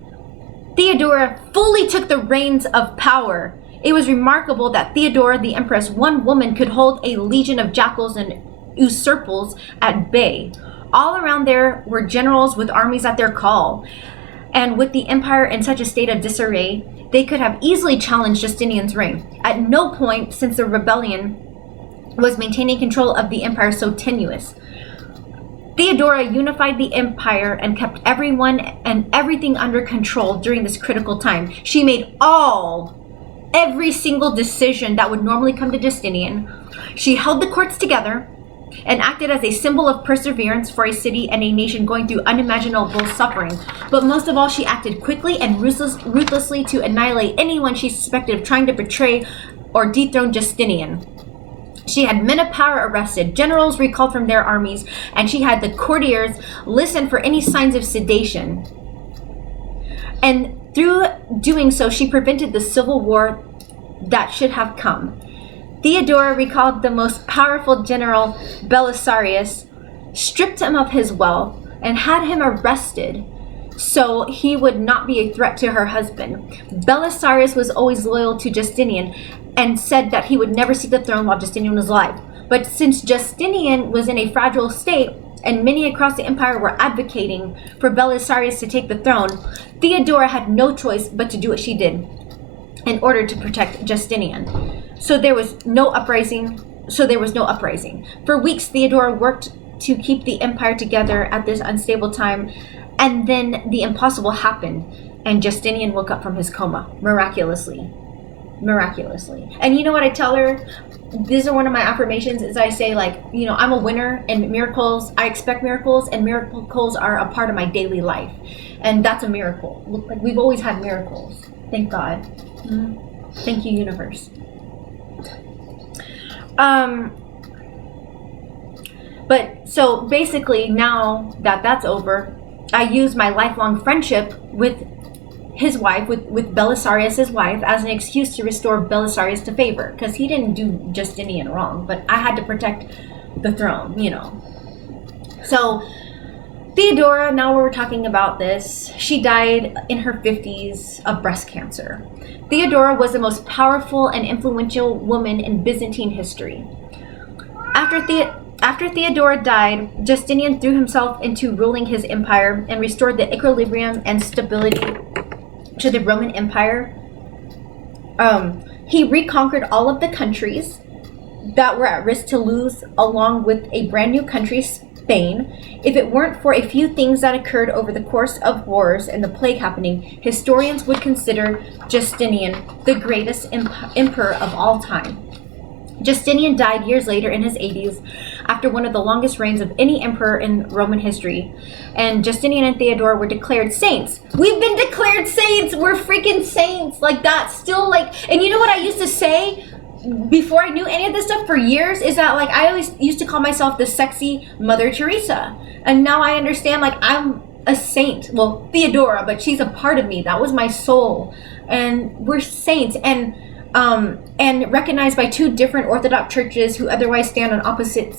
Theodora fully took the reins of power. It was remarkable that Theodora the Empress, one woman, could hold a legion of jackals and usurpers at bay. All around there were generals with armies at their call. And with the empire in such a state of disarray, they could have easily challenged Justinian's reign. At no point since the rebellion was maintaining control of the empire so tenuous. Theodora unified the empire and kept everyone and everything under control during this critical time. She made every single decision that would normally come to Justinian. She held the courts together and acted as a symbol of perseverance for a city and a nation going through unimaginable suffering. But most of all, she acted quickly and ruthlessly to annihilate anyone she suspected of trying to betray or dethrone Justinian. She had men of power arrested, generals recalled from their armies, and she had the courtiers listen for any signs of sedation. And through doing so, she prevented the civil war that should have come. Theodora recalled the most powerful general, Belisarius, stripped him of his wealth, and had him arrested so he would not be a threat to her husband. Belisarius was always loyal to Justinian and said that he would never see the throne while Justinian was alive. But since Justinian was in a fragile state, and many across the empire were advocating for Belisarius to take the throne, Theodora had no choice but to do what she did in order to protect Justinian. So there was no uprising. For weeks, Theodora worked to keep the empire together at this unstable time, and then the impossible happened, and Justinian woke up from his coma, miraculously. And you know what I tell her? These are one of my affirmations, is I say, like, you know, I'm a winner in miracles. I expect miracles, and miracles are a part of my daily life. And that's a miracle. Like, we've always had miracles. Thank God. Thank you, universe. But so basically, now that that's over, I use my lifelong friendship with his wife, with Belisarius' wife, as an excuse to restore Belisarius to favor, because he didn't do Justinian wrong, but I had to protect the throne, you know. So Theodora, now we're talking about this, she died in her 50s of breast cancer. Theodora was the most powerful and influential woman in Byzantine history. After Theodora died, Justinian threw himself into ruling his empire and restored the equilibrium and stability to the Roman Empire. He reconquered all of the countries that were at risk to lose, along with a brand new country, Spain. If it weren't for a few things that occurred over the course of wars and the plague happening, historians would consider Justinian the greatest emperor of all time. Justinian died years later in his 80s after one of the longest reigns of any emperor in Roman history. And Justinian and Theodora were declared saints. We've been declared saints! We're freaking saints! Like, that's still like... And you know what I used to say before I knew any of this stuff for years? Is that, like, I always used to call myself the sexy Mother Teresa. And now I understand, like, I'm a saint. Well, Theodora, but she's a part of me. That was my soul. And we're saints. And recognized by two different Orthodox churches who otherwise stand on opposite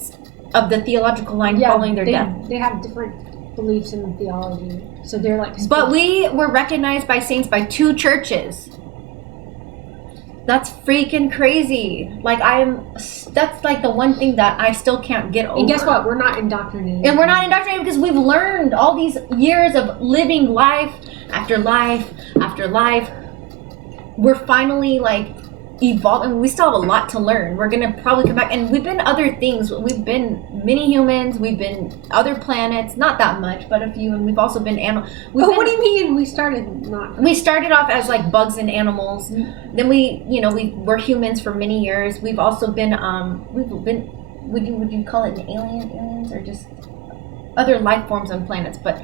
of the theological line following their death. They have different beliefs in theology, so they're like. But we were recognized by saints by 2 churches. That's freaking crazy. Like that's like the one thing that I still can't get over. And guess what? We're not indoctrinated. And we're not indoctrinated because we've learned all these years of living life after life after life. We're finally like evolving. We still have a lot to learn. We're gonna probably come back, and we've been other things. We've been mini humans. We've been other planets, not that much, but a few, and we've also been animal. What do you mean? We started off as like bugs and animals. Mm-hmm. Then we were humans for many years. We've also been would you call it aliens or just other life forms on planets? But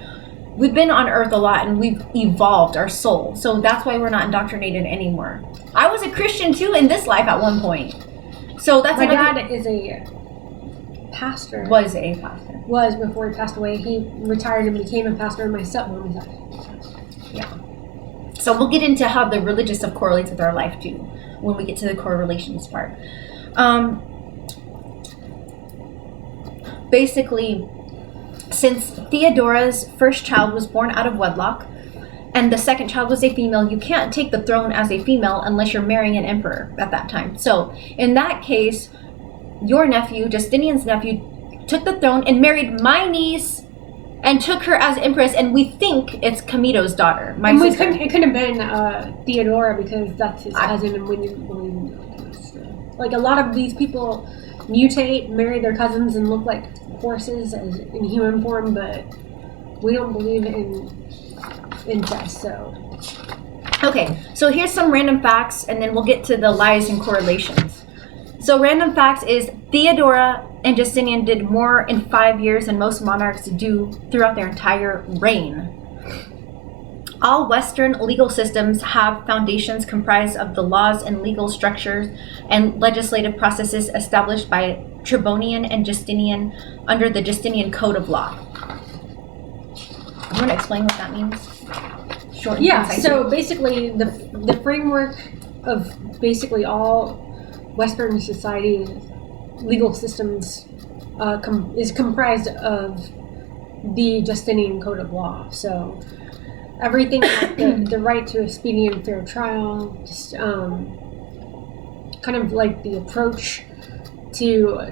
we've been on Earth a lot, and we've evolved our soul. So that's why we're not indoctrinated anymore. I was a Christian too in this life at one point. So that's my dad is a pastor. Was a pastor. Was before he passed away. He retired and became a pastor, and my stepmom is a. Yeah. So we'll get into how the religious stuff correlates with our life too when we get to the correlations part. Basically, since Theodora's first child was born out of wedlock, and the second child was a female, you can't take the throne as a female unless you're marrying an emperor at that time. So in that case, your nephew, Justinian's nephew, took the throne and married my niece and took her as empress, and we think it's Camito's daughter, my sister. It couldn't have been Theodora because that's his cousin, and we didn't believe in that. Like a lot of these people mutate, marry their cousins, and look like horses in human form, but we don't believe in incest. So okay, so here's some random facts, and then we'll get to the lies and correlations. So random facts is Theodora and Justinian did more in 5 years than most monarchs do throughout their entire reign. All Western legal systems have foundations comprised of the laws and legal structures and legislative processes established by Tribonian and Justinian under the Justinian Code of Law. You want to explain what that means? Short and concise. So basically the framework of basically all Western society legal systems is comprised of the Justinian Code of Law. So everything like the right to a speedy and fair trial, just kind of like the approach to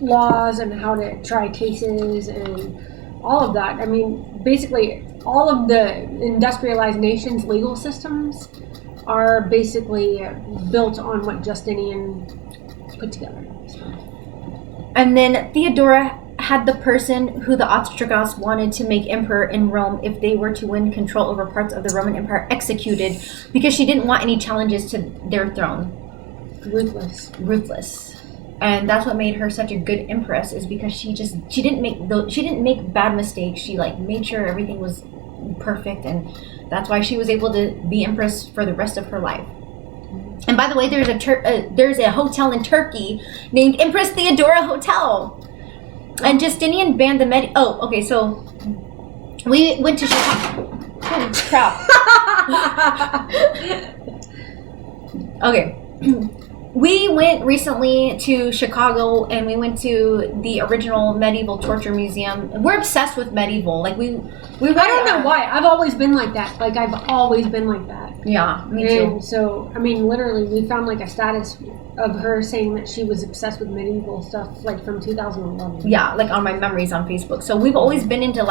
laws and how to try cases and all of that. I mean, basically all of the industrialized nations' legal systems are basically built on what Justinian put together. And then Theodora had the person who the Ostrogoths wanted to make emperor in Rome if they were to win control over parts of the Roman Empire executed because she didn't want any challenges to their throne. Ruthless. And that's what made her such a good empress, is because she didn't make bad mistakes. She like made sure everything was perfect, and that's why she was able to be empress for the rest of her life. And by the way, there's a hotel in Turkey named Empress Theodora Hotel. And Justinian banned the so we went to Chicago. Holy crap. Okay. We went recently to Chicago, and we went to the original medieval torture museum. We're obsessed with medieval. Like we really I don't know why. I've always been like that. Like I've always been like that. Yeah, me too. And so, I mean, literally, we found like a status of her saying that she was obsessed with medieval stuff, like from 2011. Yeah, like on my memories on Facebook. So we've always been into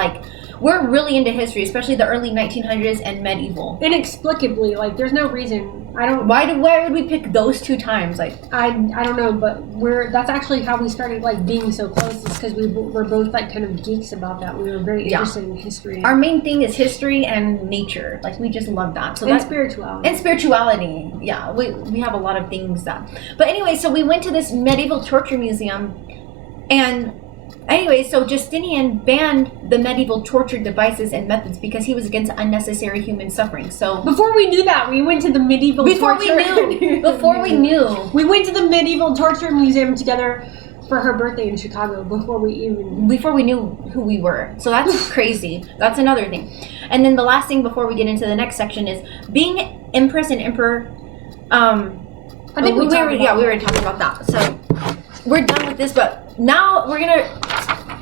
we're really into history, especially the early 1900s and medieval. Inexplicably, like there's no reason. Why would we pick those 2 times? Like I don't know, but that's actually how we started like being so close. Is because we're both like kind of geeks about that. We were very interested in history. Our main thing is history and nature. Like we just love that. So spirituality. And spirituality. Yeah, we have a lot of things that. But anyway, so we went to this medieval torture museum, and anyway, so Justinian banned the medieval torture devices and methods because he was against unnecessary human suffering. So before we knew that, we went to the medieval Before we knew. We went to the medieval torture museum together for her birthday in Chicago before we knew who we were. So that's crazy. That's another thing. And then the last thing before we get into the next section is being empress and emperor. I think we already talked about that. So we're done with this, but now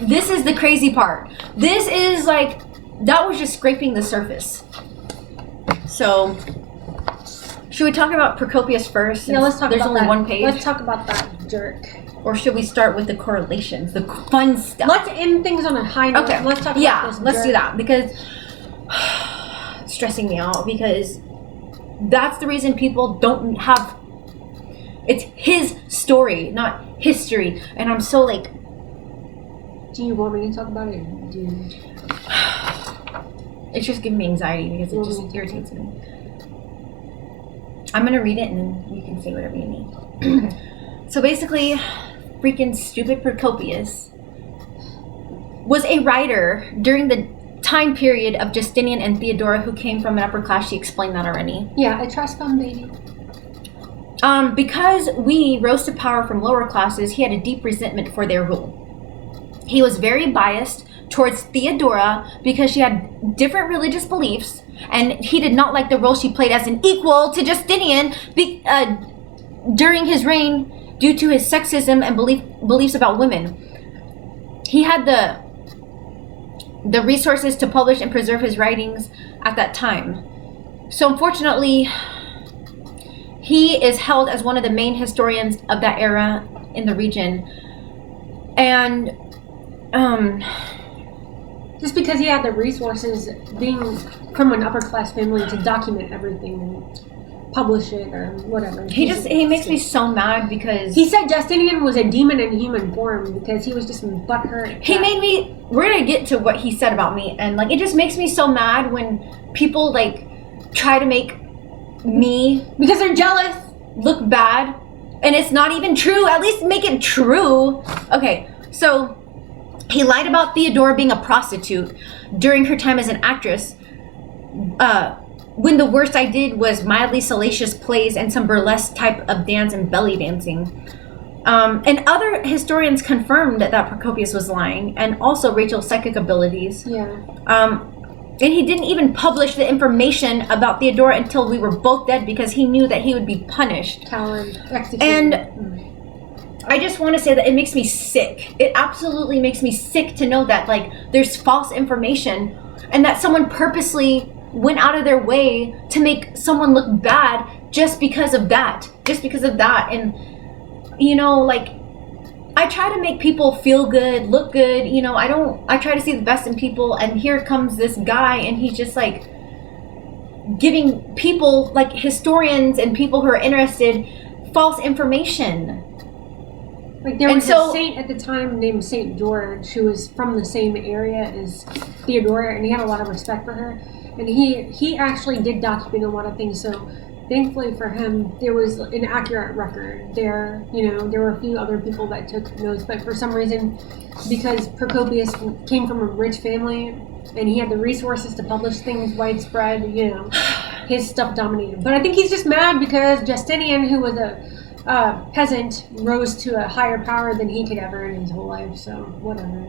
this is the crazy part. This is like, that was just scraping the surface. So, should we talk about Precopius first? Yeah, let's talk There's about only that. one page. Let's talk about that jerk. Or should we start with the correlations, the fun stuff? Let's end things on a high note. Okay. Let's talk about this let's jerk. do that, because it's stressing me out, because that's the reason people don't have, it's his story, not history. And I'm so like, do you want me to talk about it? Do you... It's just giving me anxiety because it just irritates me. I'm gonna read it and then you can say whatever you need. So basically, freaking stupid Precopius was a writer during the time period of Justinian and Theodora, who came from an upper class. She explained that already. Yeah, a trust fund baby. Because we rose to power from lower classes, he had a deep resentment for their rule. He was very biased towards Theodora because she had different religious beliefs, and he did not like the role she played as an equal to Justinian during his reign due to his sexism and beliefs about women. He had the resources to publish and preserve his writings at that time. So unfortunately, he is held as one of the main historians of that era in the region. And just because he had the resources, being from an upper class family, to document everything and publish it or whatever. He makes me so mad because he said Justinian was a demon in human form because he was just butthurt. He made me, we're gonna get to what he said about me, and like, it just makes me so mad when people like try to make me, because they're jealous, look bad, and it's not even true. At least make it true. Okay, so he lied about Theodora being a prostitute during her time as an actress, when the worst I did was mildly salacious plays and some burlesque type of dance and belly dancing. And other historians confirmed that Precopius was lying, and also Rachel's psychic abilities. Yeah. And he didn't even publish the information about Theodora until we were both dead, because he knew that he would be punished. Coward. Executed. And I just want to say that it makes me sick. It absolutely makes me sick to know that like there's false information, and that someone purposely went out of their way to make someone look bad just because of that. And you know, like, I try to make people feel good, look good, you know, I try to see the best in people, and here comes this guy, and he's just like giving people, like historians and people who are interested, false information. Like, there was a saint at the time named Saint George who was from the same area as Theodora, and he had a lot of respect for her, and he actually did document a lot of things. So thankfully for him, there was an accurate record there. You know, there were a few other people that took notes, but for some reason, because Precopius came from a rich family and he had the resources to publish things widespread, you know, his stuff dominated. But I think he's just mad because Justinian, who was a peasant, rose to a higher power than he could ever in his whole life. So whatever.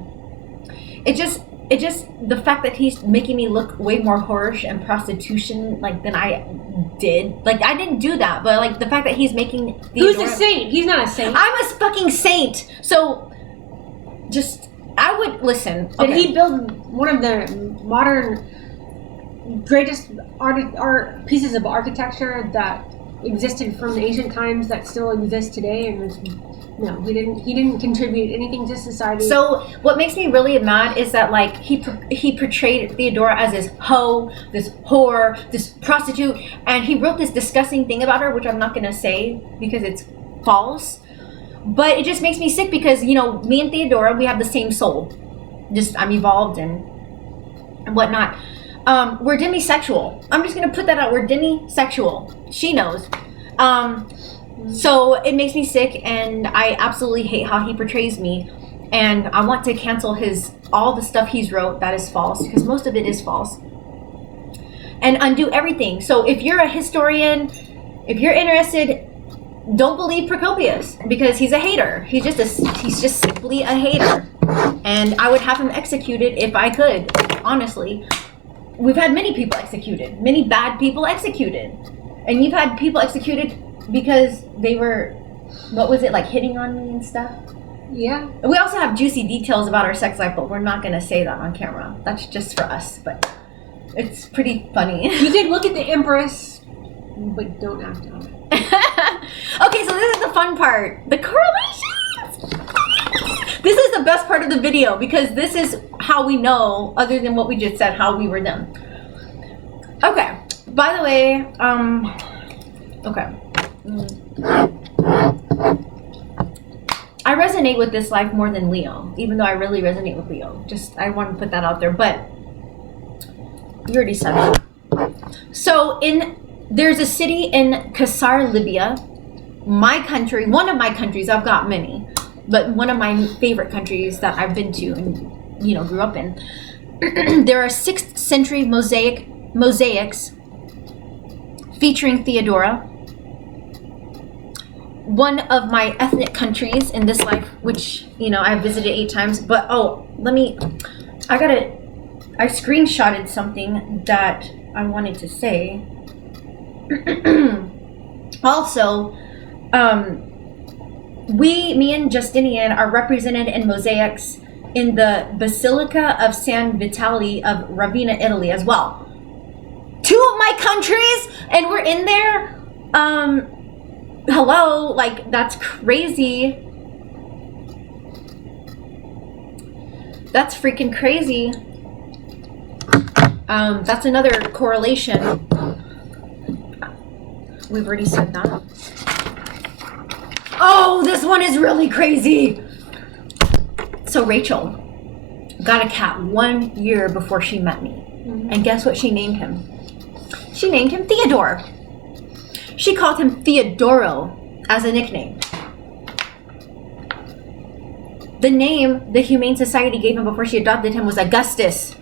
It just the fact that he's making me look way more whorish and prostitution like than I did. Like, I didn't do that, but like the fact that he's making Who's a saint? He's not a saint. I'm a fucking saint. So just, I would listen. Did he build one of the modern greatest art pieces of architecture that existed from ancient times that still exist today? And no, he didn't contribute anything to society. So what makes me really mad is that like he portrayed Theodora as this hoe, this whore, this prostitute, and he wrote this disgusting thing about her, which I'm not gonna say because it's false. But it just makes me sick because, you know, me and Theodora, we have the same soul. Just, I'm evolved and whatnot. We're demisexual. I'm just gonna put that out. We're demisexual. She knows. So it makes me sick, and I absolutely hate how he portrays me, and I want to cancel all the stuff he's wrote that is false, because most of it is false, and undo everything. So if you're a historian, if you're interested, don't believe Precopius, because he's a hater. He's just simply a hater, and I would have him executed if I could. Honestly, we've had many people executed, many bad people executed, and you've had people executed because they were, what was it, like hitting on me and stuff? Yeah. We also have juicy details about our sex life, but we're not going to say that on camera. That's just for us, but it's pretty funny. You can look at the Empress, but don't act on it. Okay, so this is the fun part. The correlations! This is the best part of the video because this is how we know, other than what we just said, how we were them. Okay, by the way, okay. I resonate with this life more than Leo, even though I really resonate with Leo. Just, I want to put that out there, but you already said that. So there's a city in Qasr, Libya, my country, one of my countries, I've got many, but one of my favorite countries that I've been to and, you know, grew up in. There are 6th century mosaics featuring Theodora, one of my ethnic countries in this life, which, you know, I've visited 8 times, but I screenshotted something that I wanted to say. Also, me and Justinian are represented in mosaics in the Basilica of San Vitale of Ravenna, Italy as well. 2 of my countries, and we're in there. Hello, like, that's crazy. That's freaking crazy. That's another correlation. We've already said that. Oh, this one is really crazy. So Rachel got a cat 1 year before she met me. Mm-hmm. And guess what she named him? She named him Theodore. She called him Theodoro as a nickname. The name the Humane Society gave him before she adopted him was Augustus,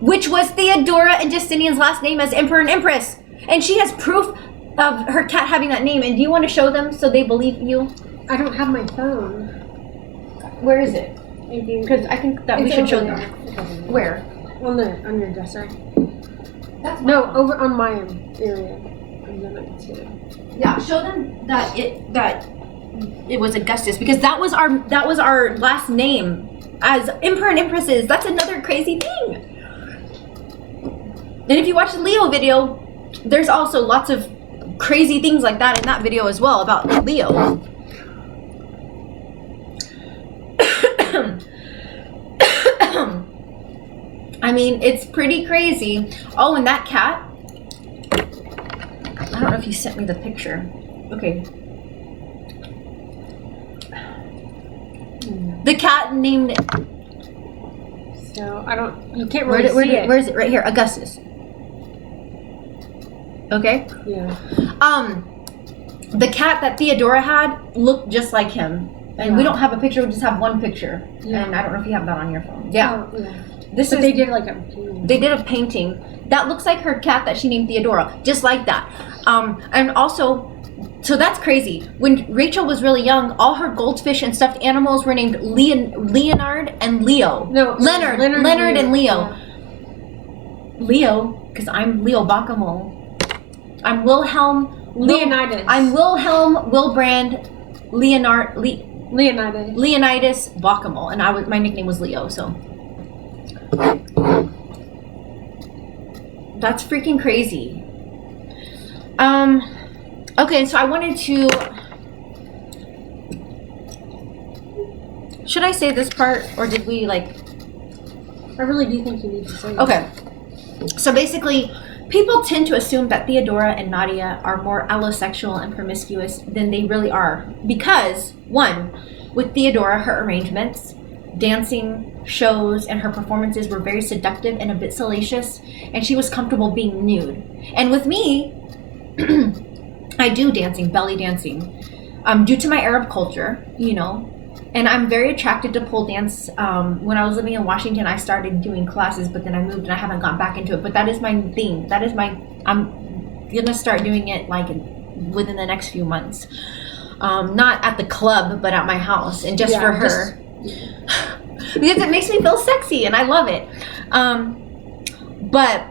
which was Theodora and Justinian's last name as Emperor and Empress. And she has proof of her cat having that name. And do you want to show them so they believe you? I don't have my phone. Where is it? Because I think that we should show them. Where? On your dresser. That's over on my area. Yeah, show them that it was Augustus, because that was our last name as Emperor and Empresses. That's another crazy thing. And if you watch the Leo video, there's also lots of crazy things like that in that video as well about Leo. I mean, it's pretty crazy. Oh, and that cat, I don't know if you sent me the picture. Okay. The cat named... So, you can't really see it. Where is it? Right here, Augustus. Okay? Yeah. The cat that Theodora had looked just like him. And we don't have a picture, we just have one picture. Yeah. And I don't know if you have that on your phone. Yeah. Oh, yeah. They did like a painting. They did a painting. That looks like her cat that she named Theodora. Just like that. And also, so that's crazy. When Rachel was really young, all her goldfish and stuffed animals were named Leonard and Leo. No, Leonard and Leo. Yeah. Leo, because I'm Leo Bacamo. I'm Wilhelm Leonidas. I'm Wilhelm Wilbrand Leonidas Bacamo, and my nickname was Leo. So that's freaking crazy. Okay, so I wanted to... Should I say this part, or did we, like... I really do think you need to say it. Okay. So basically, people tend to assume that Theodora and Nadia are more allosexual and promiscuous than they really are. Because, 1, with Theodora, her arrangements, dancing, shows, and her performances were very seductive and a bit salacious, and she was comfortable being nude. And with me... I do dancing, belly dancing, due to my Arab culture, you know, and I'm very attracted to pole dance. When I was living in Washington, I started doing classes, but then I moved and I haven't gone back into it. But that is my thing. I'm gonna start doing it like within the next few months. Not at the club, but at my house, and just for her, because it makes me feel sexy and I love it. But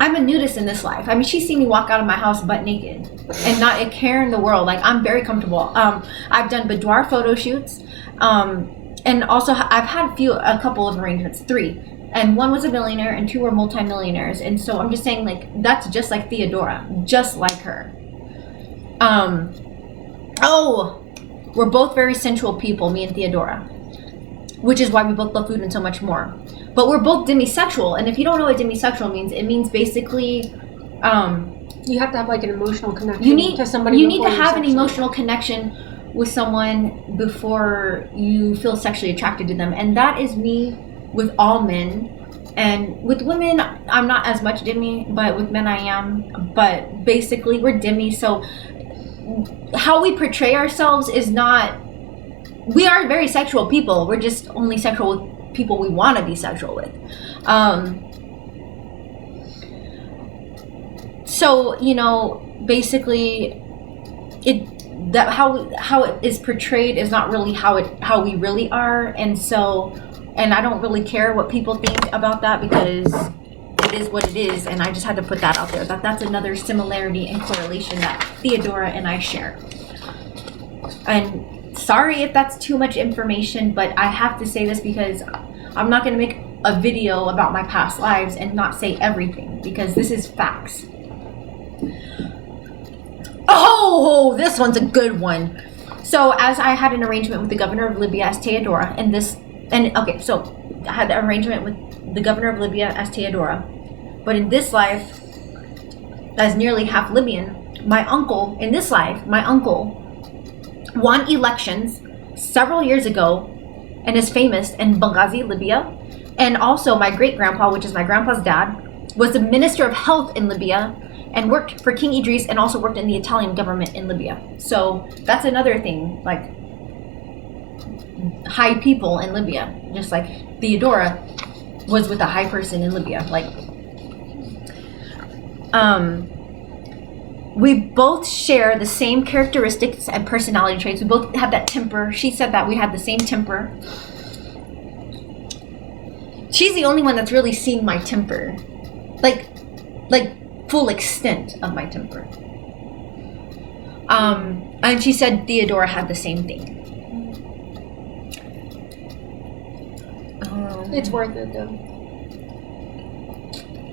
I'm a nudist in this life. I mean, she's seen me walk out of my house butt naked and not a care in the world. Like, I'm very comfortable. I've done boudoir photo shoots. And also I've had a couple of arrangements, 3. And 1 was a millionaire and 2 were multimillionaires. And so I'm just saying, like, that's just like Theodora, just like her. We're both very sensual people, me and Theodora, which is why we both love food and so much more. But we're both demisexual, and if you don't know what demisexual means, it means basically you have to have like an emotional connection to somebody. You need to have an emotional connection with someone before you feel sexually attracted to them, and that is me with all men. And with women, I'm not as much demi, but with men I am. But basically, we're demi, so how we portray ourselves is not... We are very sexual people. We're just only sexual with people we want to be sexual with. So, you know, basically, how it is portrayed is not really how we really are, and so... And I don't really care what people think about that, because it is what it is, and I just had to put that out there. That's another similarity and correlation that Theodora and I share. And sorry if that's too much information, but I have to say this because I'm not going to make a video about my past lives and not say everything, because this is facts. Oh, this one's a good one. So as I had an arrangement with the governor of Libya as Theodora, so I had an arrangement with the governor of Libya as Theodora, but in this life, as nearly half Libyan, my uncle won elections several years ago and is famous in Benghazi, Libya. And also my great-grandpa, which is my grandpa's dad, was the minister of health in Libya and worked for King Idris, and also worked in the Italian government in Libya. So that's another thing, like high people in Libya, just like Theodora was with a high person in Libya. Like, we both share the same characteristics and personality traits. We both have that temper. She said that we had the same temper. She's the only one that's really seen my temper, like full extent of my temper. And she said Theodora had the same thing. It's worth it though.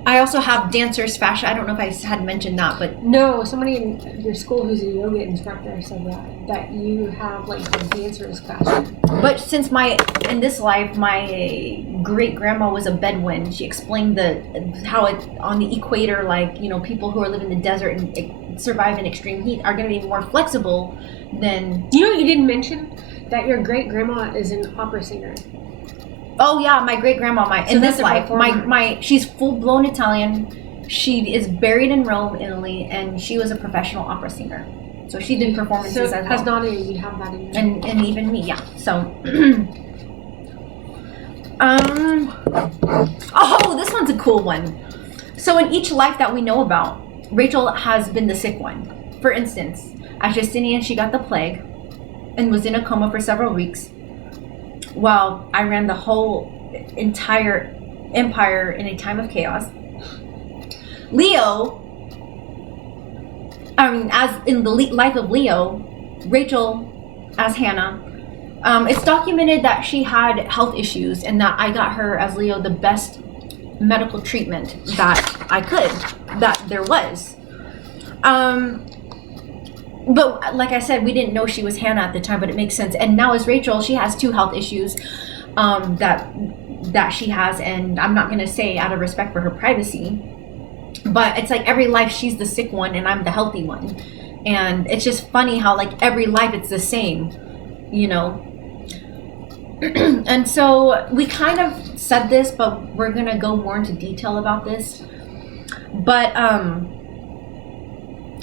I also have dancer's fascia. I don't know if I had mentioned that, but no, somebody in your school who's a yoga instructor said that you have like the dancer's fascia. But since in this life, my great grandma was a Bedouin, she explained how it on the equator, like, you know, people who are living in the desert and survive in extreme heat are going to be more flexible than. Do you know what you didn't mention? That your great grandma is an opera singer. Oh yeah, my great grandma. In this life, she's full blown Italian. She is buried in Rome, Italy, and she was a professional opera singer. So she did performances as well. As Nadia, you have that in you. And even me, yeah. So, this one's a cool one. So in each life that we know about, Rachel has been the sick one. For instance, as Justinian, she got the plague and was in a coma for several weeks, while I ran the whole entire empire in a time of chaos. Leo, as in the life of Leo, Rachel as Hannah, it's documented that she had health issues, and that I got her as Leo the best medical treatment that there was. But like I said, we didn't know she was Hannah at the time, but it makes sense. And now as Rachel, she has 2 health issues that she has, and I'm not going to say out of respect for her privacy, but it's like every life she's the sick one and I'm the healthy one. And it's just funny how like every life it's the same, you know. And so we kind of said this, but we're going to go more into detail about this. But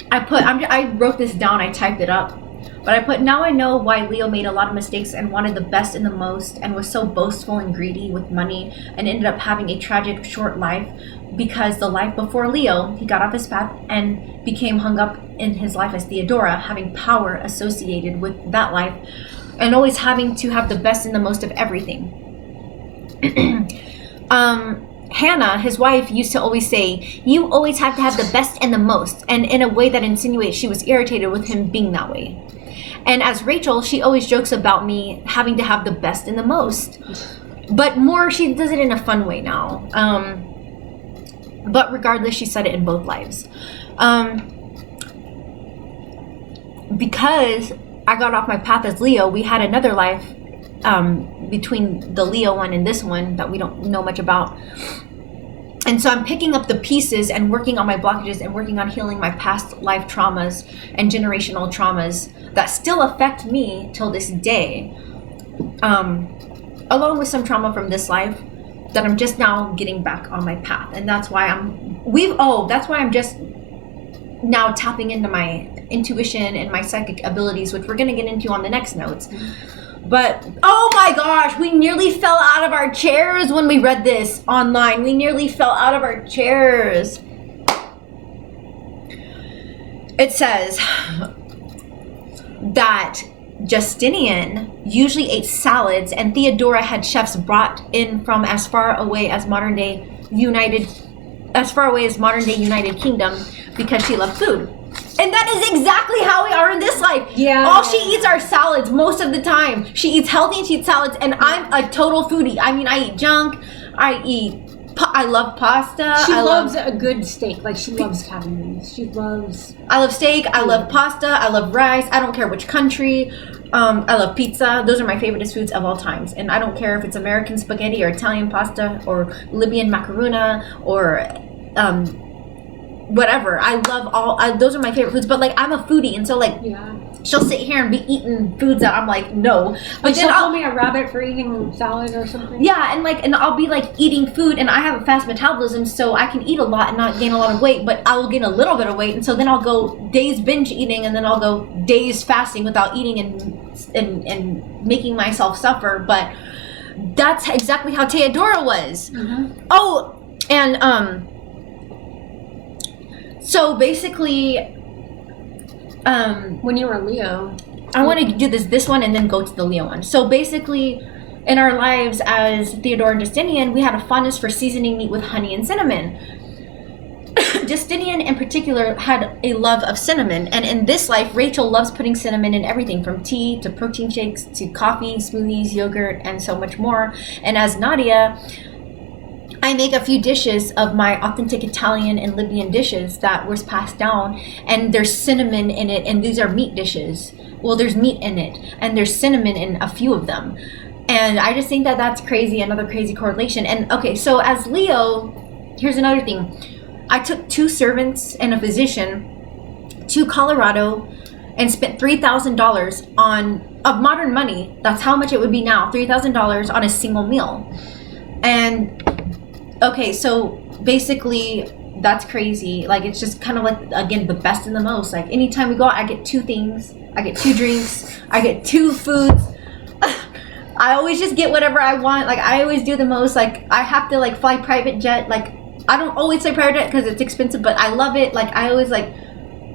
I wrote this down, I typed it up, but I put, now I know why Leo made a lot of mistakes and wanted the best and the most, and was so boastful and greedy with money, and ended up having a tragic short life, because the life before Leo, he got off his path and became hung up in his life as Theodora, having power associated with that life, and always having to have the best and the most of everything. Hannah, his wife, used to always say, you always have to have the best and the most, and in a way that insinuates she was irritated with him being that way. And as Rachel, she always jokes about me having to have the best and the most. But more, she does it in a fun way now. But regardless, she said it in both lives. Because I got off my path as Leo, we had another life between the Leo one and this one that we don't know much about. And so I'm picking up the pieces and working on my blockages and working on healing my past life traumas and generational traumas that still affect me till this day. Along with some trauma from this life that I'm just now getting back on my path. And that's why I'm just now tapping into my intuition and my psychic abilities, which we're going to get into on the next notes. But, oh my gosh, we nearly fell out of our chairs when we read this online. We nearly fell out of our chairs. It says that Justinian usually ate salads, and Theodora had chefs brought in from as far away as modern day United Kingdom because she loved food. And that is exactly how we are in this life. Yeah. All she eats are salads most of the time. She eats healthy and she eats salads, and I'm a total foodie. I mean, I eat junk. I love pasta. She loves a good steak. Like, she loves calories. I love steak. I love pasta. I love rice. I don't care which country. I love pizza. Those are my favorite foods of all times. And I don't care if it's American spaghetti or Italian pasta or Libyan macarona or whatever. I love those are my favorite foods. But like, I'm a foodie, and so like, she'll sit here and be eating foods that I'm like, no. But she'll call me a rabbit for eating salad or something. Yeah, and I'll be like eating food, and I have a fast metabolism, so I can eat a lot and not gain a lot of weight, but I will gain a little bit of weight, and so then I'll go days binge eating, and then I'll go days fasting without eating and making myself suffer. But that's exactly how Theodora was. Mm-hmm. Oh, and so basically, when you were Leo, I want to do this one and then go to the Leo one. So basically, in our lives as Theodora and Justinian, we had a fondness for seasoning meat with honey and cinnamon. Justinian in particular had a love of cinnamon, and in this life, Rachel loves putting cinnamon in everything from tea to protein shakes to coffee, smoothies, yogurt, and so much more. And as Nadia, I make a few dishes of my authentic Italian and Libyan dishes that was passed down, and there's cinnamon in it, and these are meat dishes. Well, there's meat in it, and there's cinnamon in a few of them. And I just think that that's crazy, another crazy correlation. And okay, so as Leo, here's another thing. I took 2 servants and a physician to Colorado and spent $3,000 of modern money. That's how much it would be now, $3,000 on a single meal. And okay, so basically that's crazy. Like, it's just kind of like, again, the best and the most. Like, anytime we go out, I get 2 things. I get 2 drinks. I get 2 foods. I always just get whatever I want. Like, I always do the most. Like, I have to like fly private jet. Like, I don't always fly private jet because it's expensive, but I love it. Like, I always like,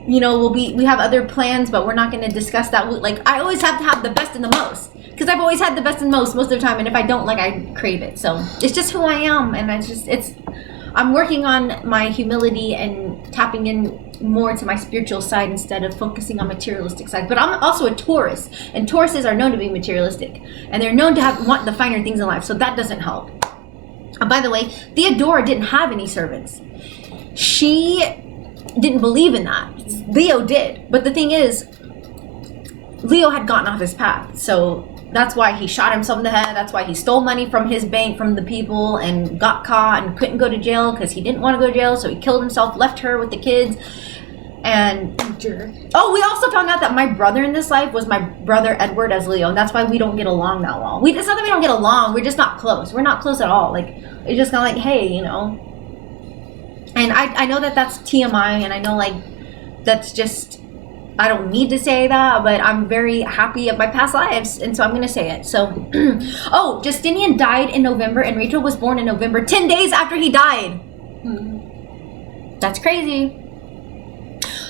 you know, we have other plans, but we're not going to discuss that. Like, I always have to have the best and the most. Because I've always had the best and most of the time, and if I don't, like, I crave it. So it's just who I am, and I'm working on my humility and tapping in more to my spiritual side instead of focusing on materialistic side. But I'm also a Taurus, and Tauruses are known to be materialistic, and they're known to want the finer things in life, so that doesn't help. By the way, Theodora didn't have any servants. She didn't believe in that. Leo did, but the thing is, Leo had gotten off his path, so that's why he shot himself in the head. That's why he stole money from his bank, from the people, and got caught and couldn't go to jail because he didn't want to go to jail. So he killed himself, left her with the kids. And oh, we also found out that my brother in this life was my brother Edward as Leo. And that's why we don't get along that well. It's not that we don't get along. We're just not close. We're not close at all. Like, it's just kind of like, hey, you know. And I know that that's TMI, and I know, like, that's just, I don't need to say that, but I'm very happy of my past lives, and so I'm going to say it. So, oh, Justinian died in November, and Rachel was born in November, 10 days after he died. That's crazy.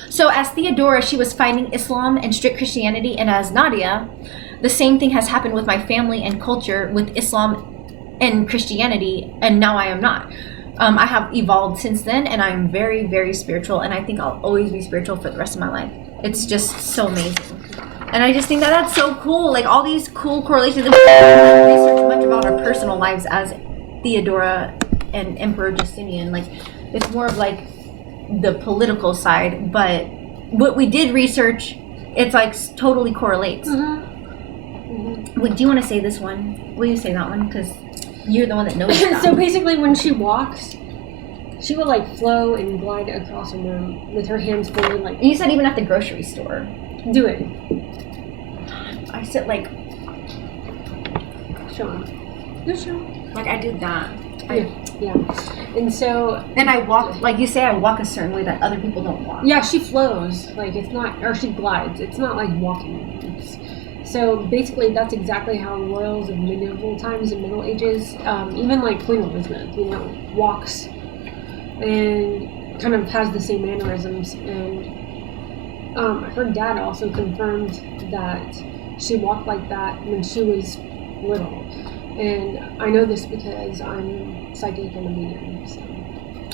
So as Theodora, she was fighting Islam and strict Christianity, and as Nadia, the same thing has happened with my family and culture with Islam in Christianity, and now I am not. I have evolved since then, and I'm very, very spiritual, and I think I'll always be spiritual for the rest of my life. It's just so amazing. And I just think that that's so cool. Like, all these cool correlations. We don't research much about our personal lives as Theodora and Emperor Justinian. Like, it's more of like the political side, but what we did research, it's like totally correlates. Wait, do you want to say this one? Will you say that one? Because you're the one that knows that. So basically, when she walks, she will like flow and glide across a room with her hands fully like. And you said even at the grocery store. Do it. I said like. Show them. Just show 'em. Like I did that. Yeah. And so. And I walk, like you say, I walk a certain way that other people don't walk. Yeah, she flows. Like it's not, or she glides. It's not like walking. So basically, that's exactly how royals of medieval times and Middle Ages, even like Queen Elizabeth, walks and kind of has the same mannerisms. And her dad also confirmed that she walked like that when she was little. And I know this because I'm psychic and a medium. So.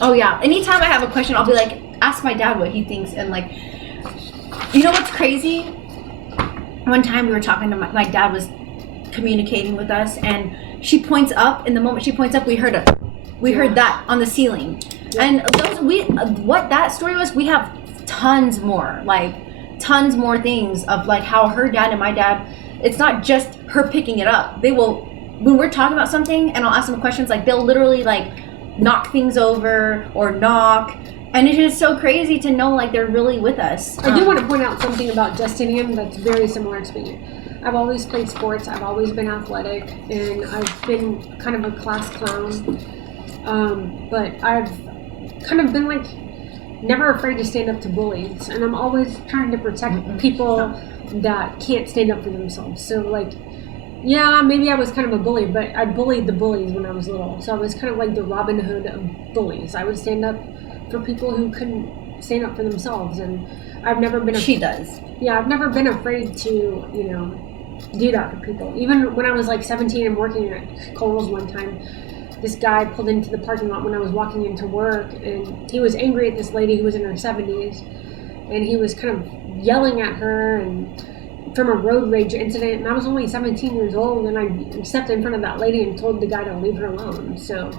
Oh yeah. Anytime I have a question, I'll be like, ask my dad what he thinks. And like, you know what's crazy? One time we were talking to my dad was communicating with us, and she points up. And the moment she points up, we heard that on the ceiling. Yeah. And what that story was, we have tons more things of like how her dad and my dad. It's not just her picking it up. They will, when we're talking about something, and I'll ask them questions, like they'll literally like knock things over or knock. And it is so crazy to know like they're really with us. I do want to point out something about Justinian that's very similar to me. I've always played sports. I've always been athletic, and I've been kind of a class clown. But I've kind of been like never afraid to stand up to bullies, and I'm always trying to protect people that can't stand up for themselves. So like, yeah, maybe I was kind of a bully, but I bullied the bullies when I was little. So I was kind of like the Robin Hood of bullies. I would stand up for people who couldn't stand up for themselves, and I've never been. She does. Yeah, I've never been afraid to, do that for people. Even when I was like 17 and working at Kohl's one time, this guy pulled into the parking lot when I was walking into work, and he was angry at this lady who was in her 70s, and he was kind of yelling at her and from a road rage incident. And I was only 17 years old, and I stepped in front of that lady and told the guy to leave her alone. So.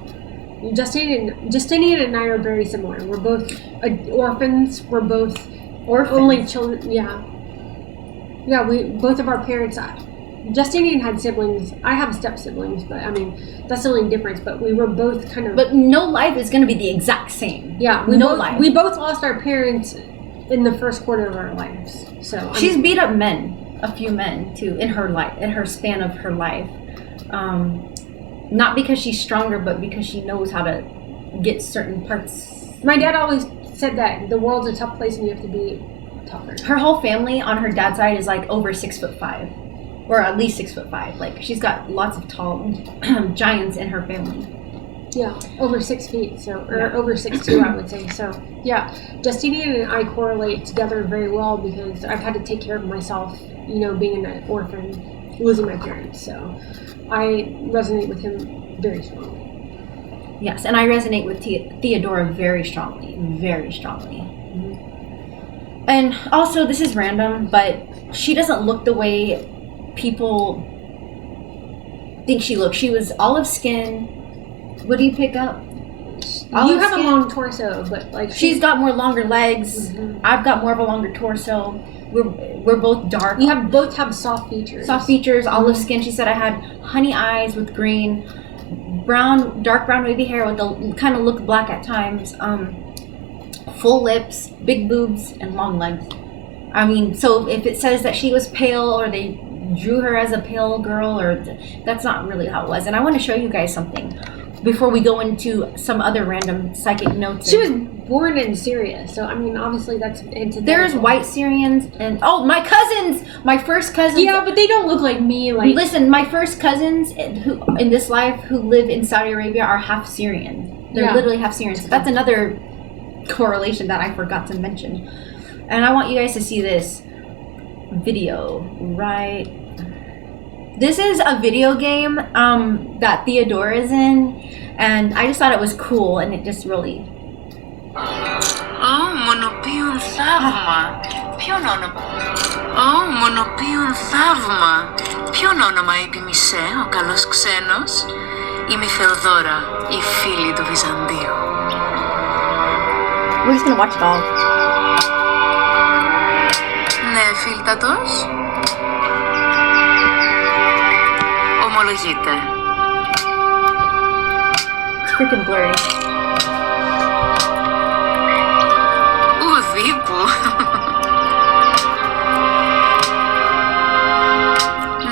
Justinian and I are very similar. We're both orphans. We're both only children. Yeah. We both of our parents. Justinian had siblings. I have step siblings, but I mean that's the only difference. But we were both kind of. But no life is going to be the exact same. Yeah, we both lost our parents in the first quarter of our lives. So she's beat up a few men too, in her span of her life. Not because she's stronger, but because she knows how to get certain parts. My dad always said that the world's a tough place and you have to be tougher. Her whole family on her dad's side is like over 6'5", or at least 6'5". Like she's got lots of tall giants in her family. Yeah, over 6 feet, or over 6'2", I would say. So yeah, Justinian and I correlate together very well because I've had to take care of myself, being an orphan, losing my parents. So I resonate with him very strongly. Yes, and I resonate with Theodora very strongly, very strongly. Mm-hmm. And also, this is random, but she doesn't look the way people think she looks. She was olive skin. What do you pick up? You have a long torso, but like she's got more longer legs. Mm-hmm. I've got more of a longer torso. We're both dark. You both have soft features. Soft features, olive skin. She said I had honey eyes with green, dark brown wavy hair with the kind of look black at times. Full lips, big boobs, and long legs. I mean, so if it says that she was pale or they drew her as a pale girl, or that's not really how it was. And I want to show you guys something before we go into some other random psychic notes. She was born in Syria, so I mean, obviously that's into. There's white Syrians and my first cousins. Yeah, but they don't look like me. Like, listen, my first cousins who in this life who live in Saudi Arabia are half Syrian. They're literally half Syrian. So that's another correlation that I forgot to mention. And I want you guys to see this video right This is a video game that Theodora is in, and I just thought it was cool, and it just really... Μονοποιούν θαύμα. Ποιον όνομα? Μονοποιούν θαύμα. Ποιον όνομα είπε Μισέ, ο καλός ξένος? Είμαι η Θεοδόρα, η φίλη του Βυζαντίου. We're just gonna watch it all. Ναι, φίλτατος. Ομολογείτε. It's freaking blurry. Ουδήπου.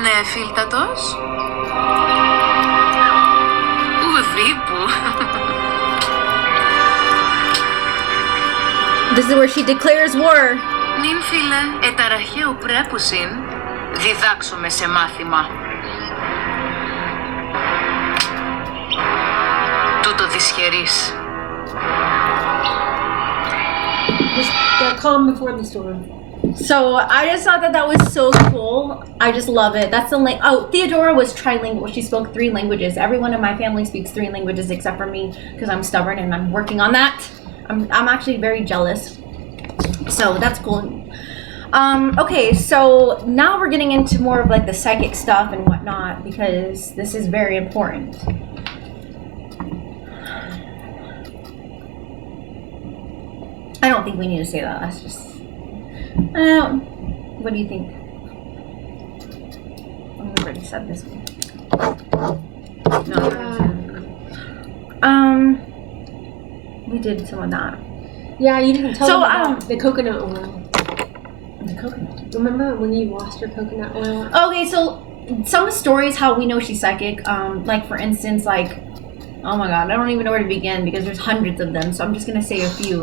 Ναι, φίλτατος. Ουδήπου. This is where she declares war. Νυν φίλε, εταραχαίου πρέπουσιν, διδάξομαι σε μάθημα. Τούτο δυσχερής. The calm before the storm. So I just thought that that was so cool. I just love it. That's the Theodora was trilingual. She spoke 3 languages. Everyone in my family speaks 3 languages except for me because I'm stubborn and I'm working on that. I'm actually very jealous. So that's cool. Okay, so now we're getting into more of like the psychic stuff and whatnot because this is very important. I don't think we need to say that. That's just... what do you think? I've already said this one. No. We did some of that. Yeah, you didn't tell So, me about the coconut oil. The coconut. Remember when you lost your coconut oil? Okay, so some stories how we know she's psychic. Like for instance, like, oh my god, I don't even know where to begin because there's hundreds of them. So I'm just gonna say a few.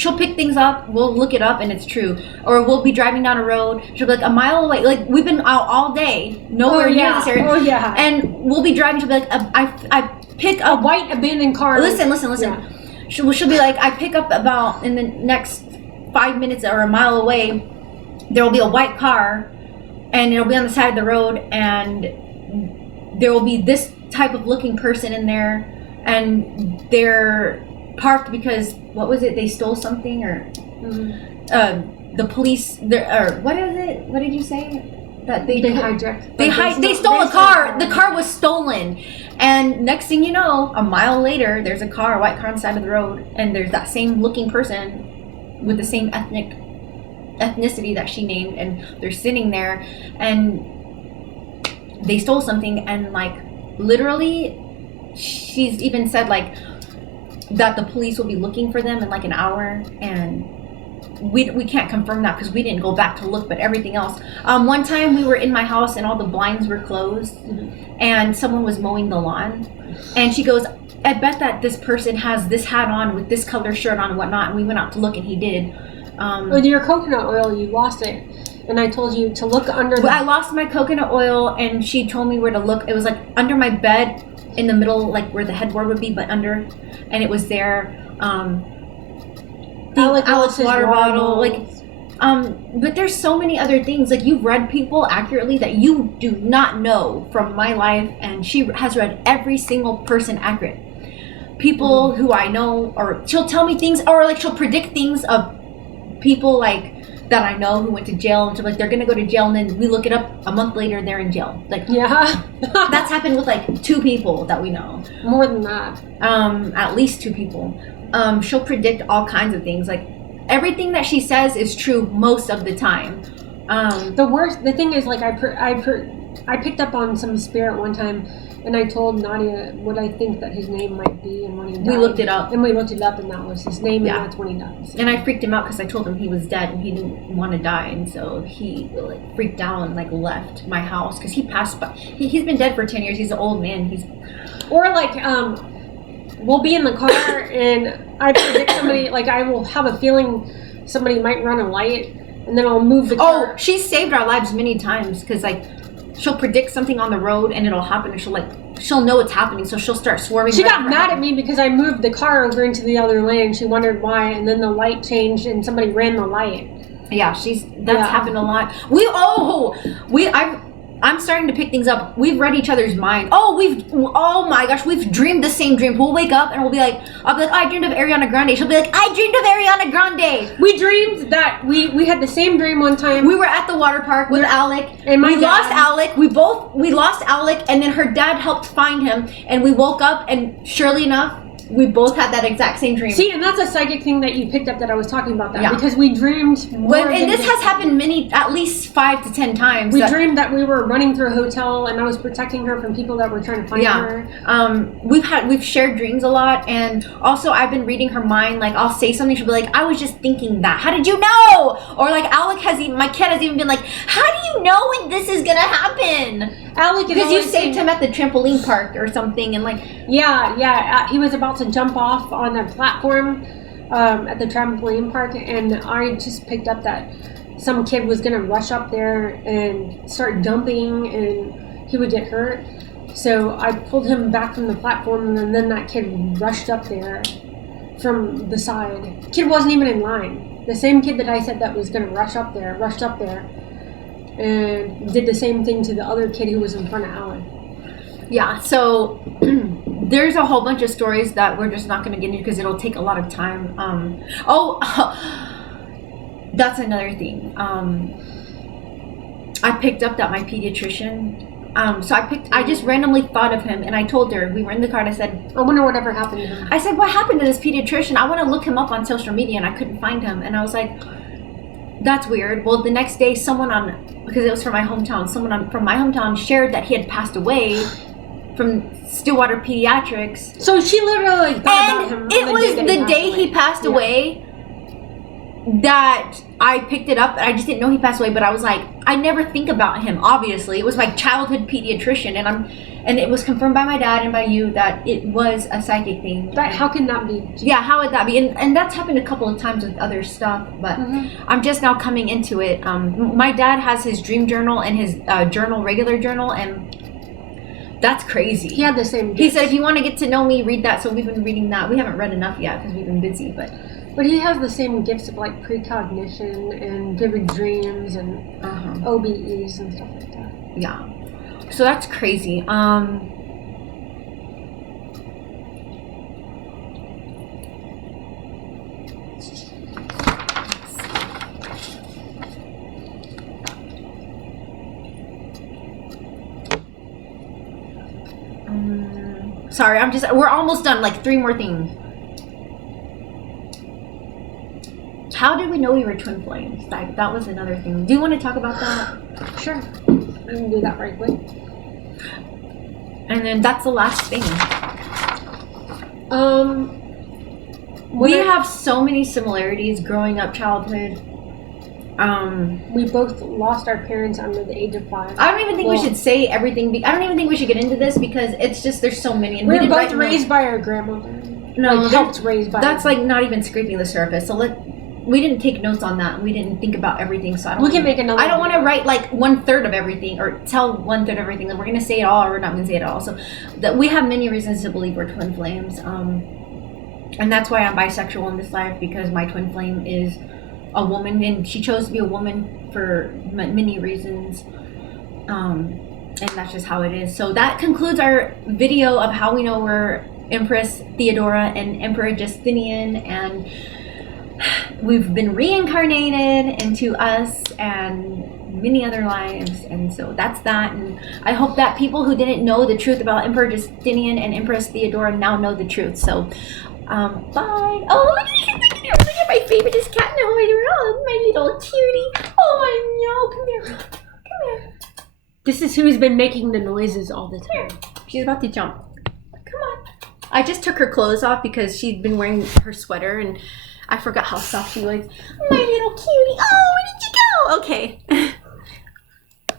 She'll pick things up, we'll look it up, and it's true. Or we'll be driving down a road, she'll be like a mile away. Like, we've been out all day, nowhere near this area. Oh, yeah. And we'll be driving, she'll be like, I pick A up... white abandoned car. Listen. Yeah. She'll be like, I pick up about, in the next 5 minutes or a mile away, there will be a white car, and it'll be on the side of the road, and there will be this type of looking person in there, and they're parked because what was it? They stole something, or the police. Or what is it? What did you say? That they hijacked. They stole a car. The car was stolen, and next thing you know, a mile later, there's a car, a white car on the side of the road, and there's that same looking person with the same ethnicity that she named, and they're sitting there, and they stole something, and like literally, she's even said like that the police will be looking for them in like an hour, and we can't confirm that because we didn't go back to look, but everything else. One time we were in my house and all the blinds were closed, and someone was mowing the lawn, and she goes, I bet that this person has this hat on with this color shirt on and whatnot, and we went out to look and he did. With your coconut oil, you lost it, and I told you to look under I lost my coconut oil, and she told me where to look. It was like under my bed in the middle, like where the headboard would be, but under, and it was there. Alex water bottle, like, but there's so many other things. Like, you've read people accurately that you do not know from my life, and she has read every single person accurate. People who I know, or she'll tell me things, or like she'll predict things of people like that I know who went to jail, and she'll be like, they're gonna go to jail, and then we look it up a month later, they're in jail. Like, yeah, that's happened with like 2 people that we know. More than that. At least 2 people. She'll predict all kinds of things. Like, everything that she says is true most of the time. The thing is, like, I picked up on some spirit one time, and I told Nadia what I think that his name might be, and when he died. We looked it up. And we looked it up, and that was his name, Yeah. and that's when he died. So. And I freaked him out because I told him he was dead and he didn't want to die, and so he like freaked out and like left my house because he passed by. He's been dead for 10 years. He's an old man. Or like we'll be in the car and I predict somebody, like I will have a feeling somebody might run a light, and then I'll move the car. Oh, she's saved our lives many times because like she'll predict something on the road and it'll happen, and she'll know it's happening, so she'll start swerving. She got mad at me because I moved the car over into the other lane. She wondered why, and then the light changed and somebody ran the light. Yeah, that's happened a lot. I'm starting to pick things up. We've read each other's mind. Oh my gosh, we've dreamed the same dream. We'll wake up and I'll be like, I dreamed of Ariana Grande. She'll be like, I dreamed of Ariana Grande. We dreamed that we had the same dream one time. We were at the water park with Alec, and we lost Alec. We lost Alec, and then her dad helped find him, and we woke up, and surely enough, we both had that exact same dream. See, and that's a psychic thing that you picked up that I was talking about because we dreamed and this has happened at least 5 to 10 times. We dreamed that we were running through a hotel and I was protecting her from people that were trying to find her. We've shared dreams a lot, and also I've been reading her mind. Like, I'll say something, she'll be like, I was just thinking that. How did you know? Or like my kid has even been like, how do you know when this is gonna happen? Alec is because you saved him at the trampoline park or something, and like he was about to jump off on a platform at the trampoline park, and I just picked up that some kid was gonna rush up there and start jumping and he would get hurt, so I pulled him back from the platform, and then that kid rushed up there from the side. Kid wasn't even in line. The same kid that I said that was gonna rushed up there and did the same thing to the other kid who was in front of Alan. Yeah, so there's a whole bunch of stories that we're just not going to get into because it'll take a lot of time. That's another thing. I picked up that my pediatrician, I just randomly thought of him, and I told her, we were in the car, and I said, I wonder whatever happened to him. I said, what happened to this pediatrician? I want to look him up on social media, and I couldn't find him. And I was like, that's weird. Well, the next day, because it was from my hometown, someone from my hometown shared that he had passed away from Stillwater Pediatrics. So she literally thought about him. And it was the day he passed away that I picked it up, and I just didn't know he passed away, but I was like, I never think about him, obviously. It was my childhood pediatrician, and it was confirmed by my dad and by you that it was a psychic thing. But how can that be? Yeah, how would that be? And that's happened a couple of times with other stuff, but I'm just now coming into it. My dad has his dream journal and his regular journal, and that's crazy. He had the same gifts. He said, if you want to get to know me, read that. So we've been reading that. We haven't read enough yet because we've been busy, but he has the same gifts of like precognition and vivid dreams and OBEs and stuff like that. Yeah. So that's crazy. Sorry, we're almost done, like 3 more things. How did we know we were twin flames? That was another thing. Do you want to talk about that? Sure. I can do that right quick. And then that's the last thing. We have so many similarities growing up childhood. We both lost our parents under the age of 5. I don't even think we should say everything. I don't even think we should get into this because it's just there's so many. And we were both raised by our grandmother. No, helped raise by. That's like not even scraping the surface. So we didn't take notes on that. We didn't think about everything. So we can make another. I don't want to write like 1/3 of everything or tell 1/3 of everything. Then we're gonna say it all, or we're not gonna say it all. So we have many reasons to believe we're twin flames. And that's why I'm bisexual in this life, because my twin flame is a woman, and she chose to be a woman for many reasons. And that's just how it is. So that concludes our video of how we know we're Empress Theodora and Emperor Justinian, and we've been reincarnated into us and many other lives. And so that's that. And I hope that people who didn't know the truth about Emperor Justinian and Empress Theodora now know the truth. So bye. Oh, look at my favorite cat in the whole world, my little cutie. Oh, I know. Come here. This is who's been making the noises all the time. She's about to jump. Come on. I just took her clothes off because she'd been wearing her sweater, and I forgot how soft she was. My little cutie. Oh, where did you go? Okay.